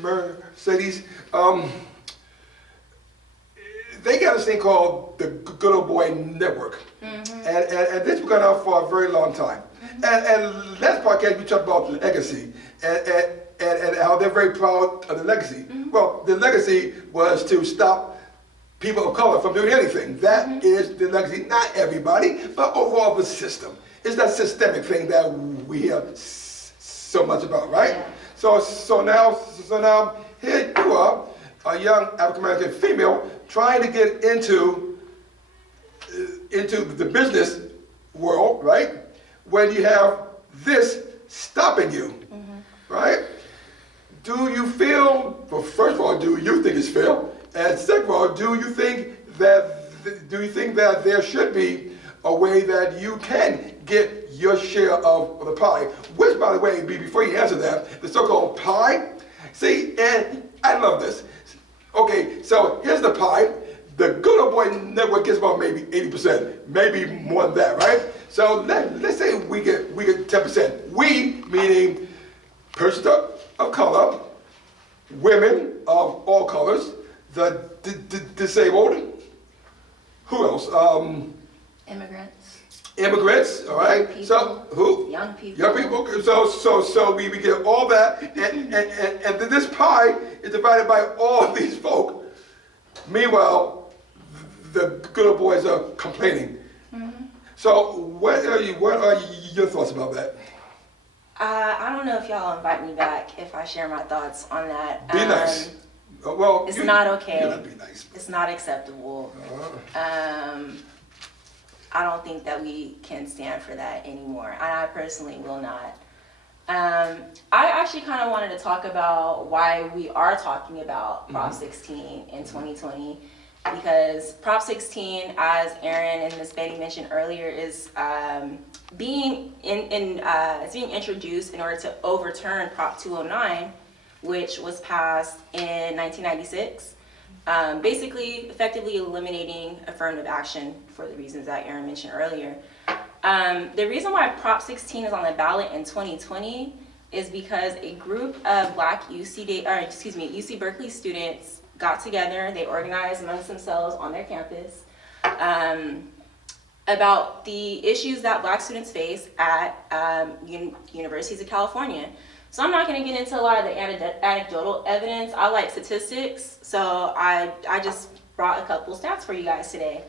Mercedes, they got this thing called the Good Old Boy Network. And this has been going on for a very long time. And last podcast we talked about legacy and how they're very proud of the legacy. Well, the legacy was to stop people of color from doing anything. That is the legacy. Not everybody, but overall the system. It's that systemic thing that we hear so much about, right? Yeah. So now here you are, a young African American female trying to get into the business world, right? When you have this stopping you, right? Do you feel, well, first of all, do you think it's fair? And second of all, do you think that there should be a way that you can get your share of the pie? Which, by the way, before you answer that, the so-called pie, see, and I love this. Okay, so here's the pie. The Good Old Boy Network gets about maybe 80%, maybe more than that, right? So let's say we get 10%. We, meaning persons of color, women of all colors, the disabled, who else? Immigrants, all right? Young people. So who? Young people. Young people. So we get all that, and then this pie is divided by all these folk. Meanwhile, the good old boys are complaining. So what are your thoughts about that? I don't know if y'all invite me back if I share my thoughts on that. Be nice. Well, It's not okay. You gotta be nice. It's not acceptable. I don't think that we can stand for that anymore. And I personally will not. I actually kind of wanted to talk about why we are talking about Prop 16 in 2020, because Prop 16, as Aaron and Ms. Betty mentioned earlier, is being introduced in order to overturn Prop 209, which was passed in 1996. Basically, effectively eliminating affirmative action for the reasons that Aaron mentioned earlier. The reason why Prop 16 is on the ballot in 2020 is because a group of Black UC Berkeley students got together. They organized amongst themselves on their campus about the issues that Black students face at universities of California. So I'm not going to get into a lot of the anecdotal evidence. I like statistics, so I just brought a couple stats for you guys today.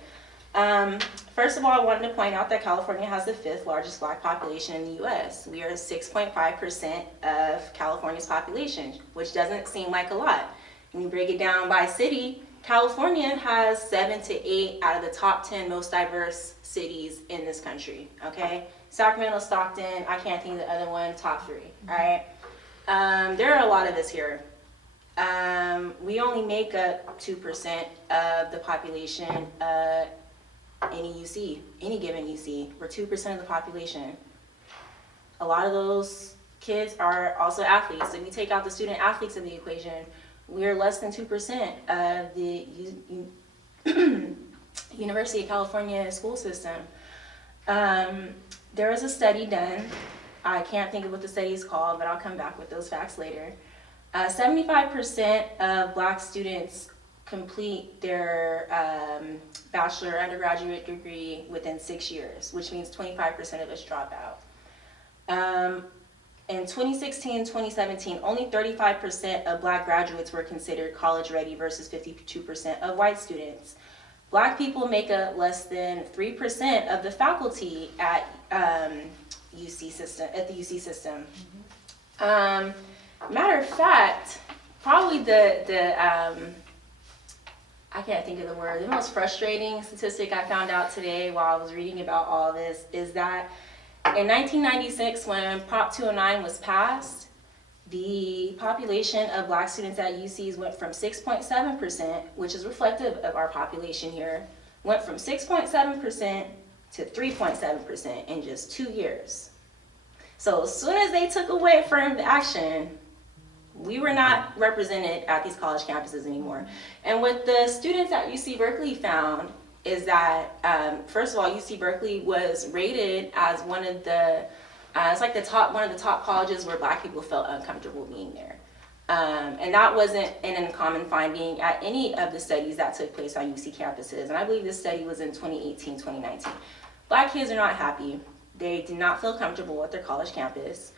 First of all, I wanted to point out that California has the 5th largest Black population in the US. We are 6.5% of California's population, which doesn't seem like a lot. When you break it down by city, California has 7 to 8 out of the top 10 most diverse cities in this country, okay? Sacramento, Stockton, I can't think of the other one, top 3, all right? There are a lot of us here. We only make up 2% of the population any UC, any given UC. We're 2% of the population. A lot of those kids are also athletes. If we take out the student athletes in the equation, we're less than 2% of the University of California school system. There was a study done. I can't think of what the study is called, but I'll come back with those facts later. 75% of Black students complete their bachelor or undergraduate degree within 6 years, which means 25% of us drop out. In 2016 and 2017, only 35% of Black graduates were considered college ready versus 52% of white students. Black people make up less than 3% of the faculty at the UC system. Matter of fact, probably the I can't think of the word. The most frustrating statistic I found out today while I was reading about all this is that in 1996, when Prop 209 was passed, the population of black students at UCs went from 6.7%, which is reflective of our population here, went from 6.7% to 3.7% in just 2 years. So as soon as they took away affirmative action, we were not represented at these college campuses anymore. And what the students at UC Berkeley found is that, first of all, UC Berkeley was rated as one of the, it's like one of the top colleges where black people felt uncomfortable being there. And that wasn't an uncommon finding at any of the studies that took place on UC campuses. And I believe this study was in 2018, 2019. Black kids are not happy. They do not feel comfortable at their college campus.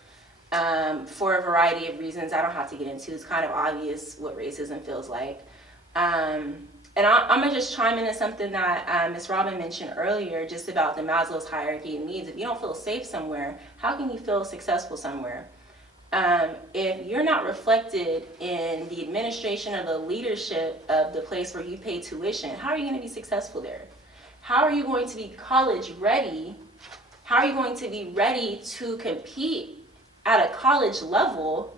For a variety of reasons I don't have to get into. It's kind of obvious what racism feels like. And I'm gonna just chime into something that Ms. Robyn mentioned earlier, just about the Maslow's hierarchy of needs. If you don't feel safe somewhere, how can you feel successful somewhere? If you're not reflected in the administration or the leadership of the place where you pay tuition, how are you gonna be successful there? How are you going to be college ready? How are you going to be ready to compete at a college level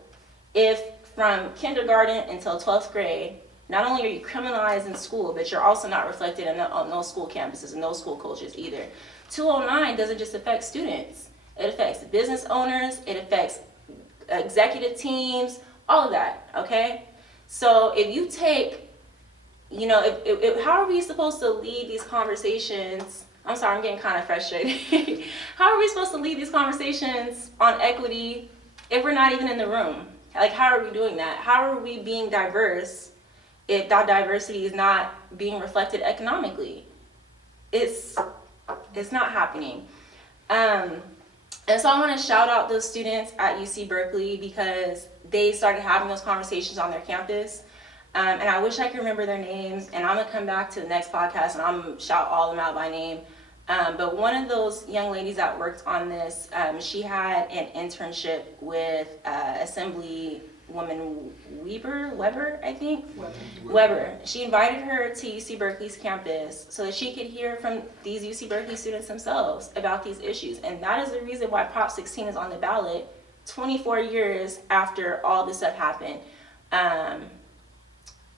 if from kindergarten until 12th grade, not only are you criminalized in school, but you're also not reflected on those school campuses and those school cultures either. 209 doesn't just affect students. It affects business owners, it affects executive teams, all of that, okay? So if you take, how are we supposed to lead these conversations? I'm sorry, I'm getting kind of frustrated. How are we supposed to lead these conversations on equity if we're not even in the room? Like, how are we doing that? How are we being diverse if that diversity is not being reflected economically? It's not happening. And so I want to shout out those students at UC Berkeley because they started having those conversations on their campus. And I wish I could remember their names, and I'm gonna come back to the next podcast and I'm gonna shout all of them out by name. But one of those young ladies that worked on this, she had an internship with Assemblywoman Weber, I think? Weber. She invited her to UC Berkeley's campus so that she could hear from these UC Berkeley students themselves about these issues. And that is the reason why Prop 16 is on the ballot 24 years after all this stuff happened.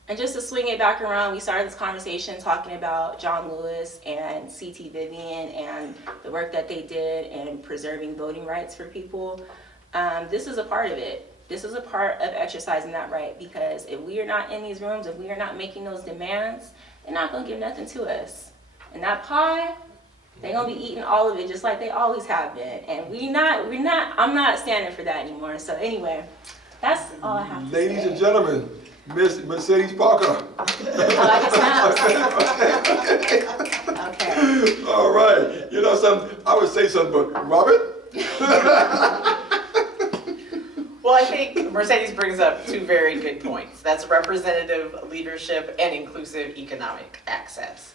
And just to swing it back around, we started this conversation talking about John Lewis and C.T. Vivian and the work that they did in preserving voting rights for people. This is a part of it. This is a part of exercising that right, because if we are not in these rooms, if we are not making those demands, they're not gonna give nothing to us. And that pie, they're gonna be eating all of it just like they always have been. And I'm not standing for that anymore. So anyway, that's all I have to say. Ladies and gentlemen, Miss Mercedes Parker. Okay. All right. You know something? I would say something, but Robert? Well, I think Mercedes brings up two very good points. That's representative leadership and inclusive economic access.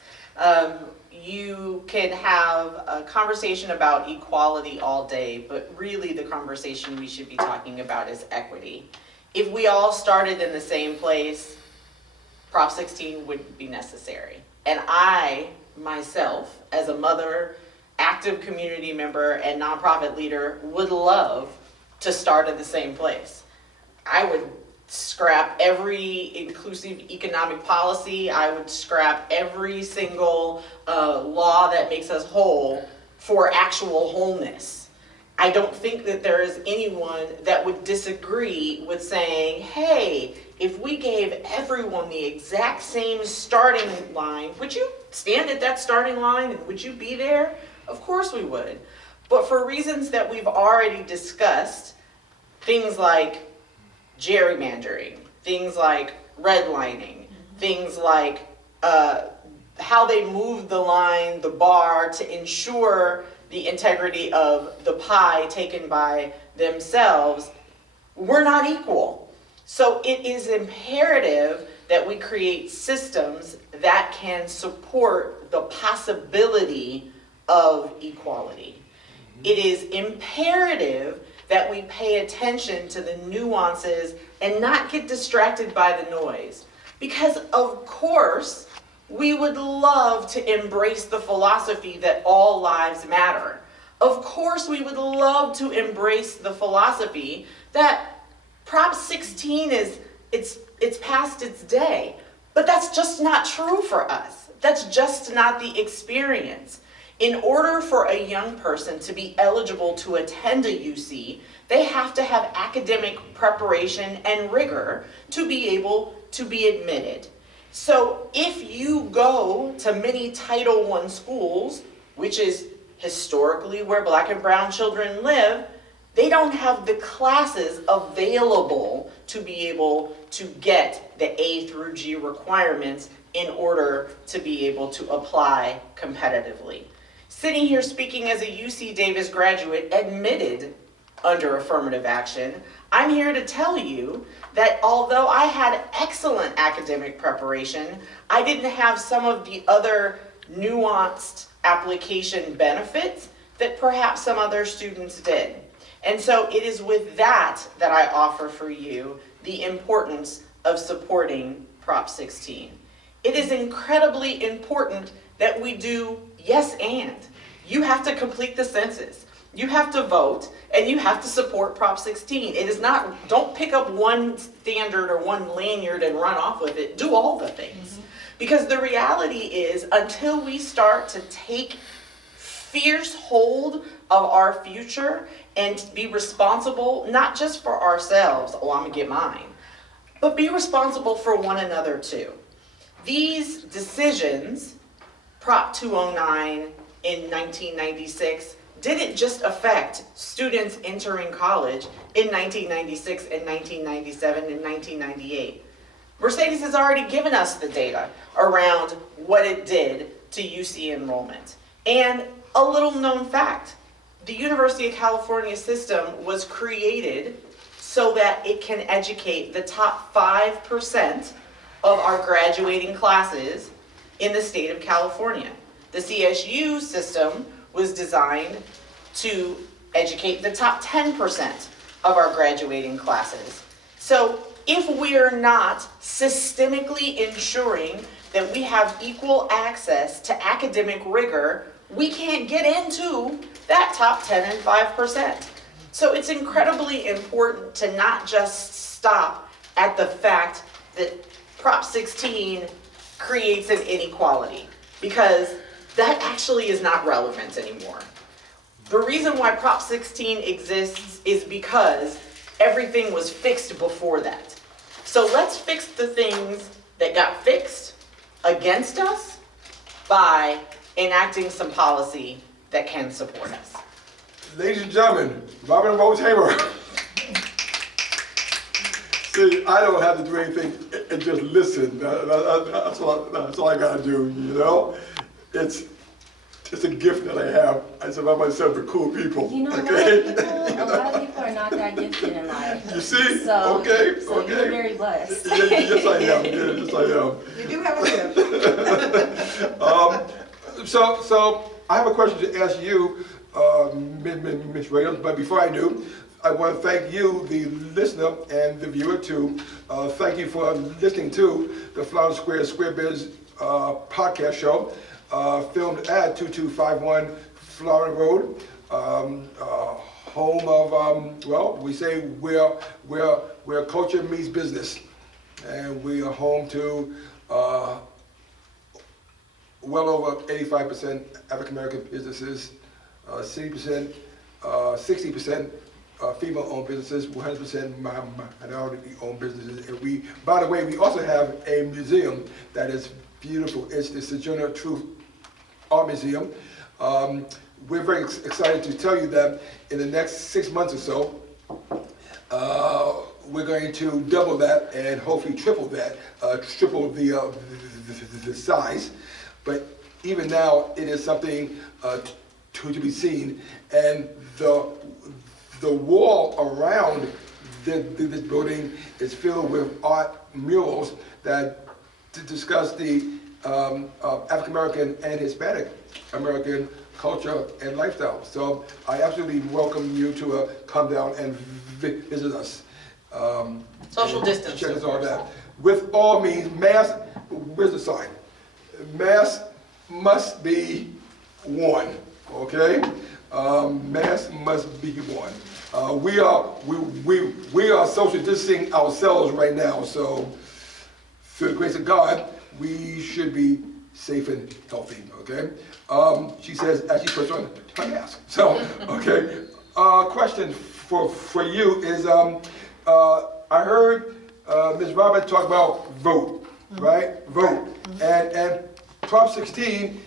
You can have a conversation about equality all day, but really the conversation we should be talking about is equity. If we all started in the same place, Prop 16 wouldn't be necessary. And I, myself, as a mother, active community member, and nonprofit leader, would love to start at the same place. I would scrap every inclusive economic policy. I would scrap every single law that makes us whole for actual wholeness. I don't think that there is anyone that would disagree with saying, hey, if we gave everyone the exact same starting line, would you stand at that starting line and would you be there? Of course we would. But for reasons that we've already discussed, things like gerrymandering, things like redlining, things like how they move the line, the bar to ensure the integrity of the pie taken by themselves, we're not equal. So it is imperative that we create systems that can support the possibility of equality. It is imperative that we pay attention to the nuances and not get distracted by the noise. Because of course, we would love to embrace the philosophy that all lives matter. Of course, we would love to embrace the philosophy that Prop 16 it's past its day. But that's just not true for us. That's just not the experience. In order for a young person to be eligible to attend a UC, they have to have academic preparation and rigor to be able to be admitted. So if you go to many Title I schools, which is historically where Black and brown children live, they don't have the classes available to be able to get the A through G requirements in order to be able to apply competitively. Sitting here speaking as a UC Davis graduate admitted under affirmative action, I'm here to tell you that although I had excellent academic preparation, I didn't have some of the other nuanced application benefits that perhaps some other students did. And so it is with that that I offer for you the importance of supporting Prop 16. It is incredibly important that we do yes and. You have to complete the census. You have to vote, and you have to support Prop 16. It is not, don't pick up one standard or one lanyard and run off with it. Do all the things. Because the reality is, until we start to take fierce hold of our future and be responsible, not just for ourselves, oh, I'm gonna get mine, but be responsible for one another too. These decisions, Prop 209 in 1996, didn't just affect students entering college in 1996 and 1997 and 1998. Mercedes has already given us the data around what it did to UC enrollment. And a little known fact, the University of California system was created so that it can educate the top 5% of our graduating classes in the state of California. The CSU system was designed to educate the top 10% of our graduating classes. So if we are not systemically ensuring that we have equal access to academic rigor, we can't get into that top 10 and 5%. So it's incredibly important to not just stop at the fact that Prop 16 creates an inequality, because that actually is not relevant anymore. The reason why Prop 16 exists is because everything was fixed before that. So let's fix the things that got fixed against us by enacting some policy that can support us. Ladies and gentlemen, Robynne Rose-Haymer. See, I don't have to do anything and just listen. That's all I gotta do, you know? It's a gift that I have. I surround myself with cool people. You know, okay? a lot of people are not that gifted in life. You see? So, okay. You're very blessed. Yes, I am. Yes, I am. You do have a gift. So I have a question to ask you, Ms. Ramos, but before I do, I want to thank you, the listener and the viewer too. Thank you for listening to the Florin Square Biz podcast show, filmed at 2251 Florin Road, home of, well, we say where culture meets business. And we are home to well over 85% African-American businesses, 60% female-owned businesses, 100% minority-owned businesses. And we, by the way, we also have a museum that is beautiful. It's the Sojourner Truth Art Museum. We're very excited to tell you that in the next 6 months or so, we're going to double that and hopefully triple that, triple the size. But even now, it is something to be seen. And the wall around this building is filled with art murals that discuss the African American and Hispanic American culture, and lifestyle. So I absolutely welcome you to come down and visit us. Social and distance, check of us all course. that. With all means, mask, where's the sign? Mask must be worn, okay? Mask must be worn. We are social distancing ourselves right now, so through the grace of God, we should be safe and healthy, okay? She says, as she puts on her mask. So, okay. Question for you is, I heard Ms. Robyn talk about vote, right? Vote. And Prop 16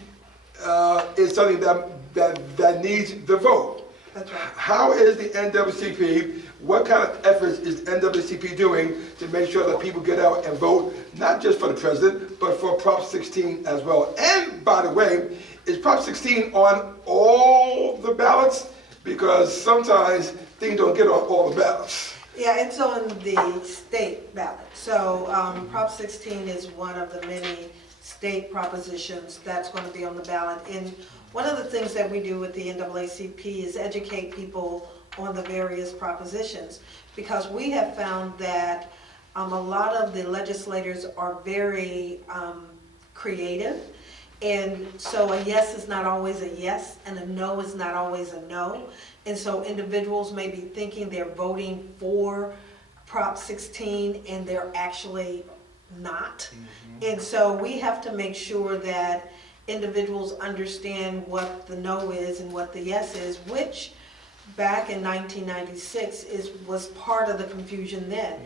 is something that needs the vote. That's right. How is the NAACP, what kind of efforts is NAACP doing to make sure that people get out and vote, not just for the president, but for Prop 16 as well? And by the way, is Prop 16 on all the ballots? Because sometimes things don't get on all the ballots. Yeah, it's on the state ballot. So Prop 16 is one of the many state propositions that's going to be on the ballot. And one of the things that we do with the NAACP is educate people on the various propositions, because we have found that a lot of the legislators are very creative. And so a yes is not always a yes, and a no is not always a no. And so individuals may be thinking they're voting for Prop 16 and they're actually not. And so we have to make sure that individuals understand what the no is and what the yes is, which back in 1996 was part of the confusion then.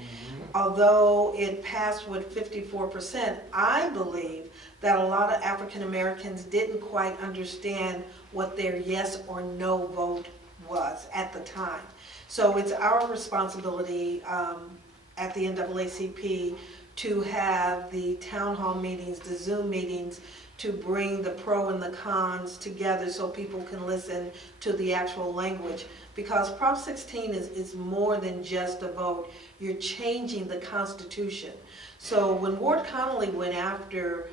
Although it passed with 54%, I believe that a lot of African Americans didn't quite understand what their yes or no vote was at the time. So it's our responsibility at the NAACP to have the town hall meetings, the Zoom meetings, to bring the pro and the cons together so people can listen to the actual language. Because Prop 16 is more than just a vote. You're changing the Constitution. So when Ward Connolly went after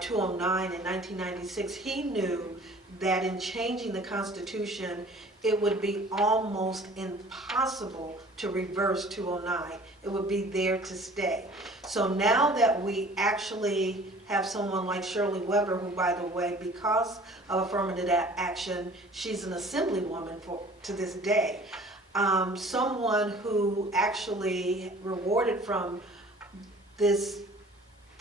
209 in 1996, he knew that in changing the Constitution, it would be almost impossible to reverse 209. It would be there to stay. So now that we actually have someone like Shirley Weber, who, by the way, because of affirmative action, she's an assemblywoman to this day, someone who actually rewarded from this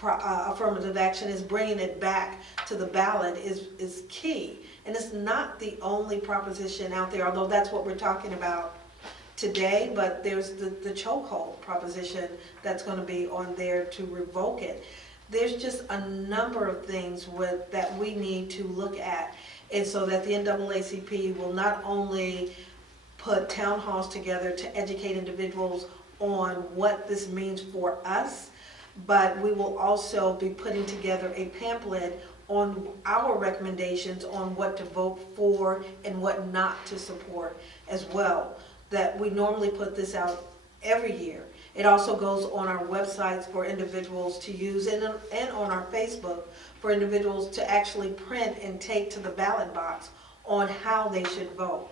affirmative action is bringing it back to the ballot is key. And it's not the only proposition out there, although that's what we're talking about today, but there's the chokehold proposition that's going to be on there to revoke it. There's just a number of things that we need to look at, and so that the NAACP will not only put town halls together to educate individuals on what this means for us, but we will also be putting together a pamphlet on our recommendations on what to vote for and what not to support as well. That we normally put this out every year. It also goes on our websites for individuals to use and on our Facebook for individuals to actually print and take to the ballot box on how they should vote.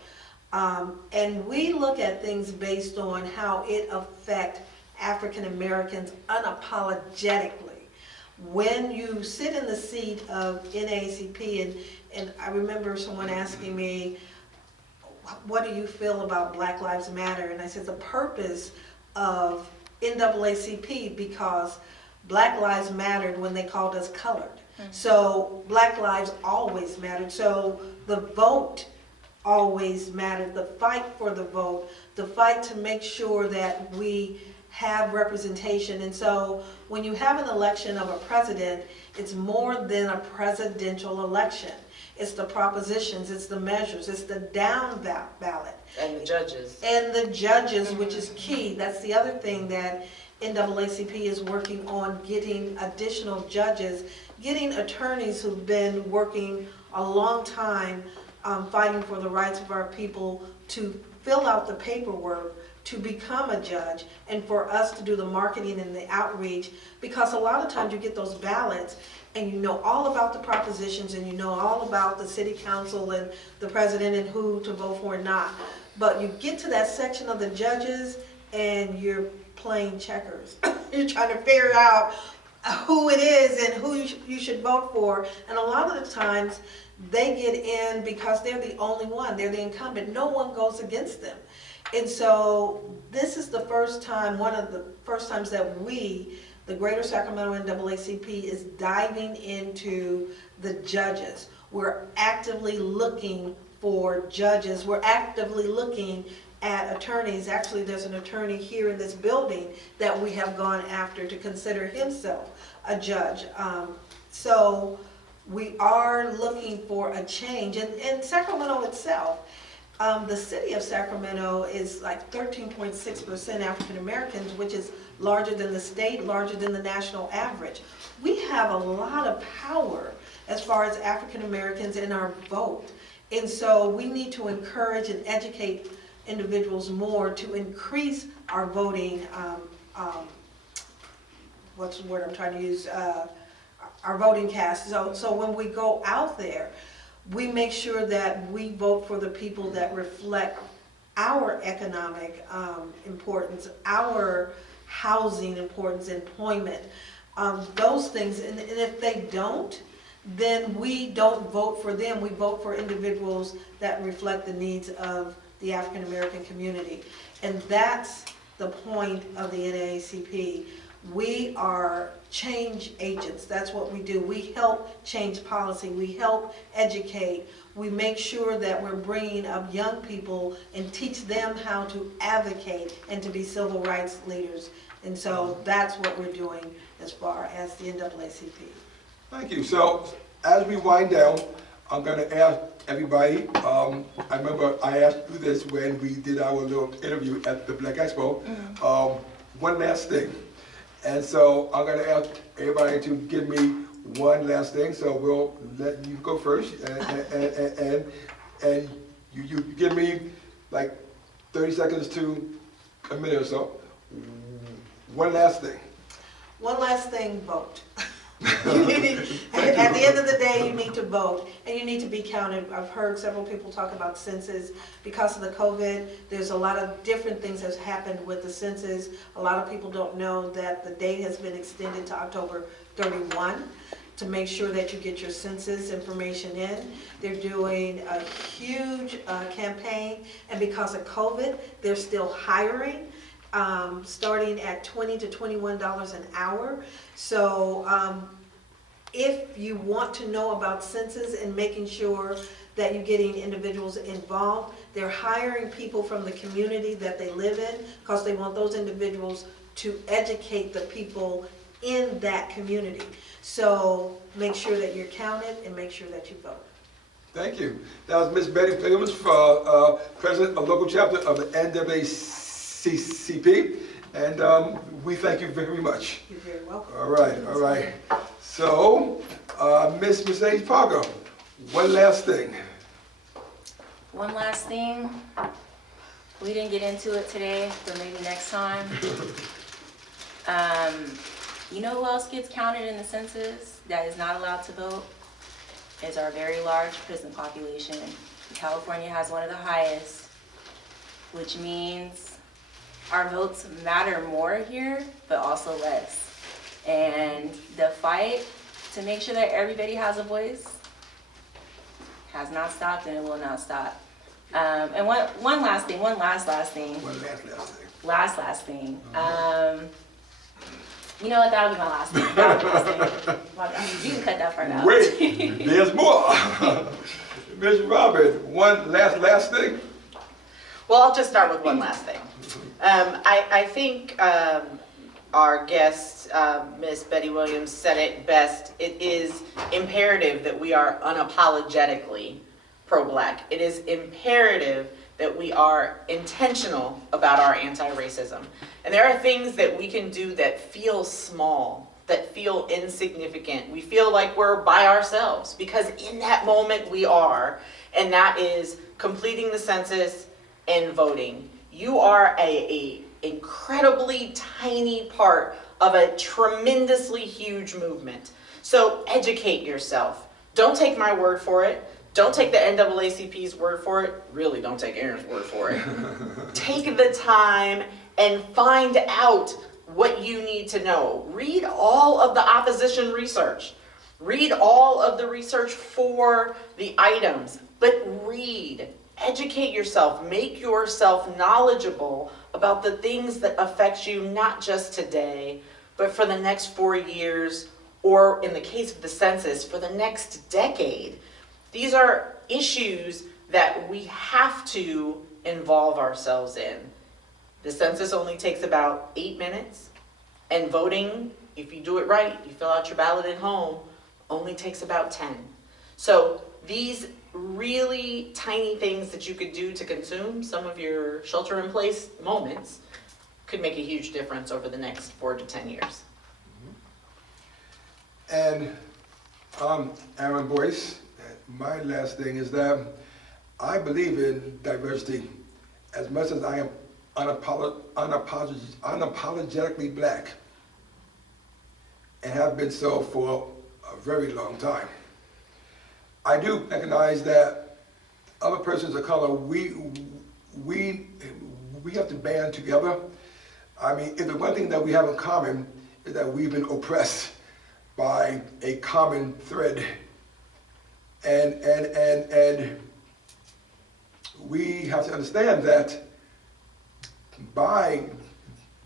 And we look at things based on how it affects African Americans unapologetically. When you sit in the seat of NAACP, and I remember someone asking me, what do you feel about Black Lives Matter? And I said the purpose of NAACP, because Black lives mattered when they called us colored. So Black lives always mattered. So the vote always mattered. The fight for the vote, the fight to make sure that we have representation. And so when you have an election of a president, it's more than a presidential election. It's the propositions, it's the measures, it's the down ballot. And the judges. And the judges, which is key. That's the other thing that NAACP is working on, getting additional judges, getting attorneys who've been working a long time fighting for the rights of our people to fill out the paperwork to become a judge and for us to do the marketing and the outreach, because a lot of times you get those ballots and you know all about the propositions and you know all about the city council and the president and who to vote for and not. But you get to that section of the judges and you're playing checkers. You're trying to figure out who it is and who you should vote for. And a lot of the times they get in because they're the only one, they're the incumbent. No one goes against them. And so this is the first time, one of the first times that we, the Greater Sacramento NAACP, is diving into the judges. We're actively looking for judges. We're actively looking at attorneys. Actually, there's an attorney here in this building that we have gone after to consider himself a judge. So we are looking for a change. And in Sacramento itself, the city of Sacramento is like 13.6% African Americans, which is larger than the state, larger than the national average. We have a lot of power as far as African Americans in our vote. And so we need to encourage and educate individuals more to increase our voting, what's the word I'm trying to use, our voting cast. So when we go out there, we make sure that we vote for the people that reflect our economic importance, our housing importance, employment, those things. And if they don't, then we don't vote for them. We vote for individuals that reflect the needs of the African American community. And that's the point of the NAACP. We are change agents. That's what we do. We help change policy. We help educate. We make sure that we're bringing up young people and teach them how to advocate and to be civil rights leaders. And so that's what we're doing as far as the NAACP. Thank you. So as we wind down, I'm going to ask everybody, I remember I asked you this when we did our little interview at the Black Expo, one last thing. And so I'm going to ask everybody to give me one last thing. So we'll let you go first, and you give me like 30 seconds to a minute or so. One last thing. One last thing, vote. At the end of the day, you need to vote, and you need to be counted. I've heard several people talk about census. Because of the COVID, there's a lot of different things that's happened with the census. A lot of people don't know that the date has been extended to October 31 to make sure that you get your census information in. They're doing a huge campaign, and because of COVID, they're still hiring. Starting at $20 to $21 an hour. So if you want to know about census and making sure that you're getting individuals involved, they're hiring people from the community that they live in because they want those individuals to educate the people in that community. So make sure that you're counted and make sure that you vote. Thank you. That was Ms. Betty Williams, President of Local Chapter of the NAACP. And we thank you very much. You're very welcome. All right. So, Miss Mercedes Parker, one last thing. One last thing. We didn't get into it today, but maybe next time. You know who else gets counted in the census that is not allowed to vote? Is our very large prison population. California has one of the highest, which means our votes matter more here, but also less. And the fight to make sure that everybody has a voice has not stopped, and it will not stop. And one last thing. Last thing. You know what? That'll be my last thing. My bad. You can cut that part out. Wait, there's more. Ms. Robynne, one last thing. Well, I'll just start with one last thing. I think our guest, Ms. Betty Williams, said it best. It is imperative that we are unapologetically pro-Black. It is imperative that we are intentional about our anti-racism. And there are things that we can do that feel small, that feel insignificant. We feel like we're by ourselves, because in that moment we are, and that is completing the census and voting. You are a incredibly tiny part of a tremendously huge movement. So educate yourself. Don't take my word for it. Don't take the NAACP's word for it. Really, don't take Aaron's word for it. Take the time and find out what you need to know. Read all of the opposition research. Read all of the research for the items, but read. Educate yourself. Make yourself knowledgeable about the things that affect you, not just today, but for the next 4 years, or in the case of the census, for the next decade. These are issues that we have to involve ourselves in. The census only takes about 8 minutes, and voting, if you do it right, you fill out your ballot at home, only takes about 10. So these really tiny things that you could do to consume some of your shelter-in-place moments could make a huge difference over the next 4 to 10 years. And Aaron Boyce, my last thing is that I believe in diversity as much as I am unapologetically black and have been so for a very long time. I do recognize that other persons of color, we have to band together. I mean, if the one thing that we have in common is that we've been oppressed by a common thread. And we have to understand that by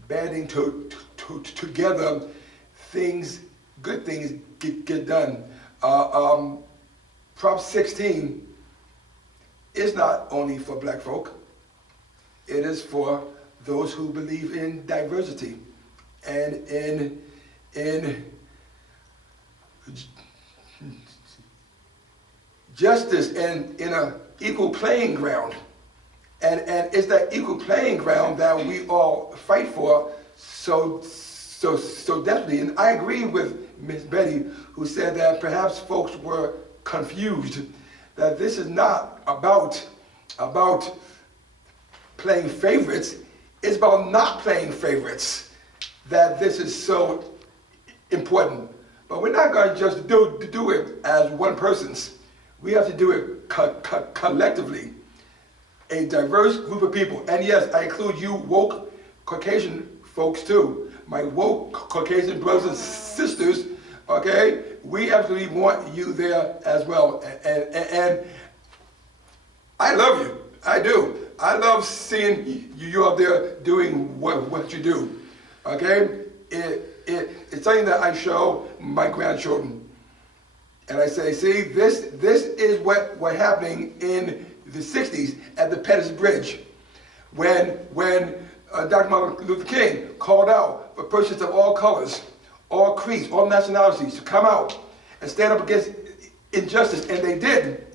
banding together, good things get done. Prop 16 is not only for black folk, it is for those who believe in diversity and in justice and in an equal playing ground. And it's that equal playing ground that we all fight for so definitely. And I agree with Ms. Betty, who said that perhaps folks were confused, that this is not about playing favorites, it's about not playing favorites, that this is so important. But we're not going to just do it as one person's. We have to do it collectively, a diverse group of people. And yes, I include you woke Caucasian folks too, my woke Caucasian brothers and sisters, okay? We absolutely want you there as well. And I love you, I do. I love seeing you out there doing what you do, okay? It's something that I show my grandchildren. And I say, see, this is what happening in the 60s at the Pettus Bridge, when Dr. Martin Luther King called out for persons of all colors, all creeds, all nationalities to come out and stand up against injustice, and they did.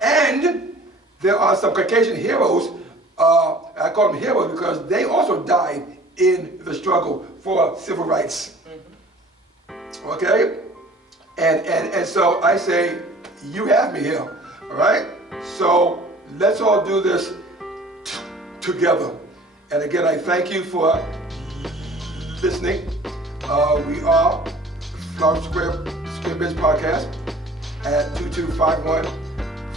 And there are some Caucasian heroes, I call them heroes because they also died in the struggle for civil rights. Okay? And so I say, you have me here, all right? So let's all do this together. And again, I thank you for listening. We are Florin Square Biz Podcast at 2251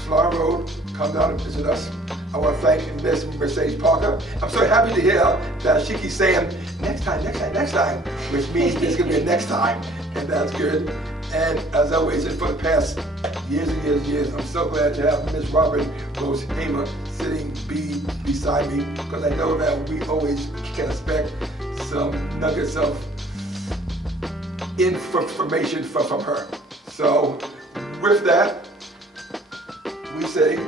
Florin Road. Come down and visit us. I want to thank Miss Mercedes Parker. I'm so happy to hear that she keeps saying, next time, which means there's going to be a next time, and that's good. And as always, and for the past years and years, I'm so glad to have Miss Robynne Rose-Haymer sitting beside me, because I know that we always can expect some nuggets of information from her. So with that, we say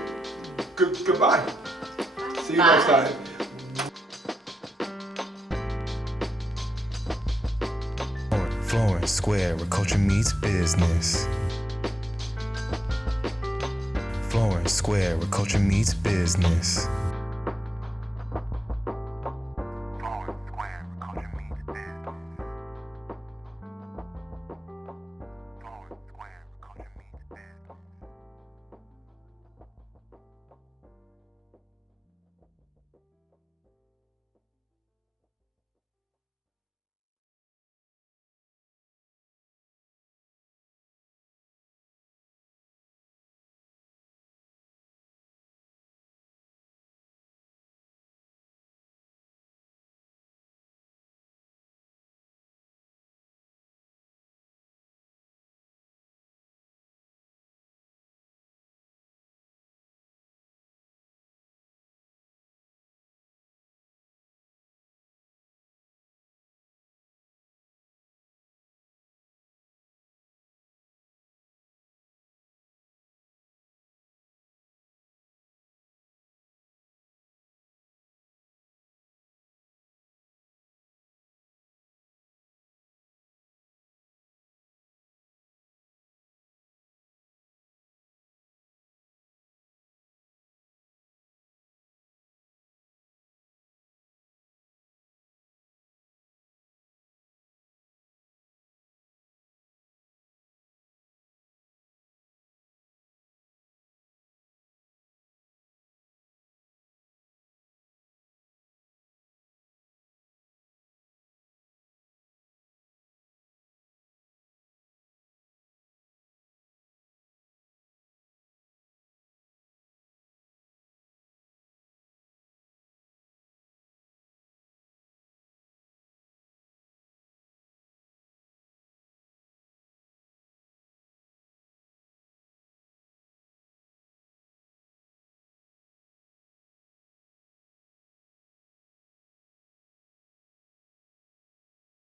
goodbye. See you next time. Florin Square, where culture meets business. Florin Square, where culture meets business.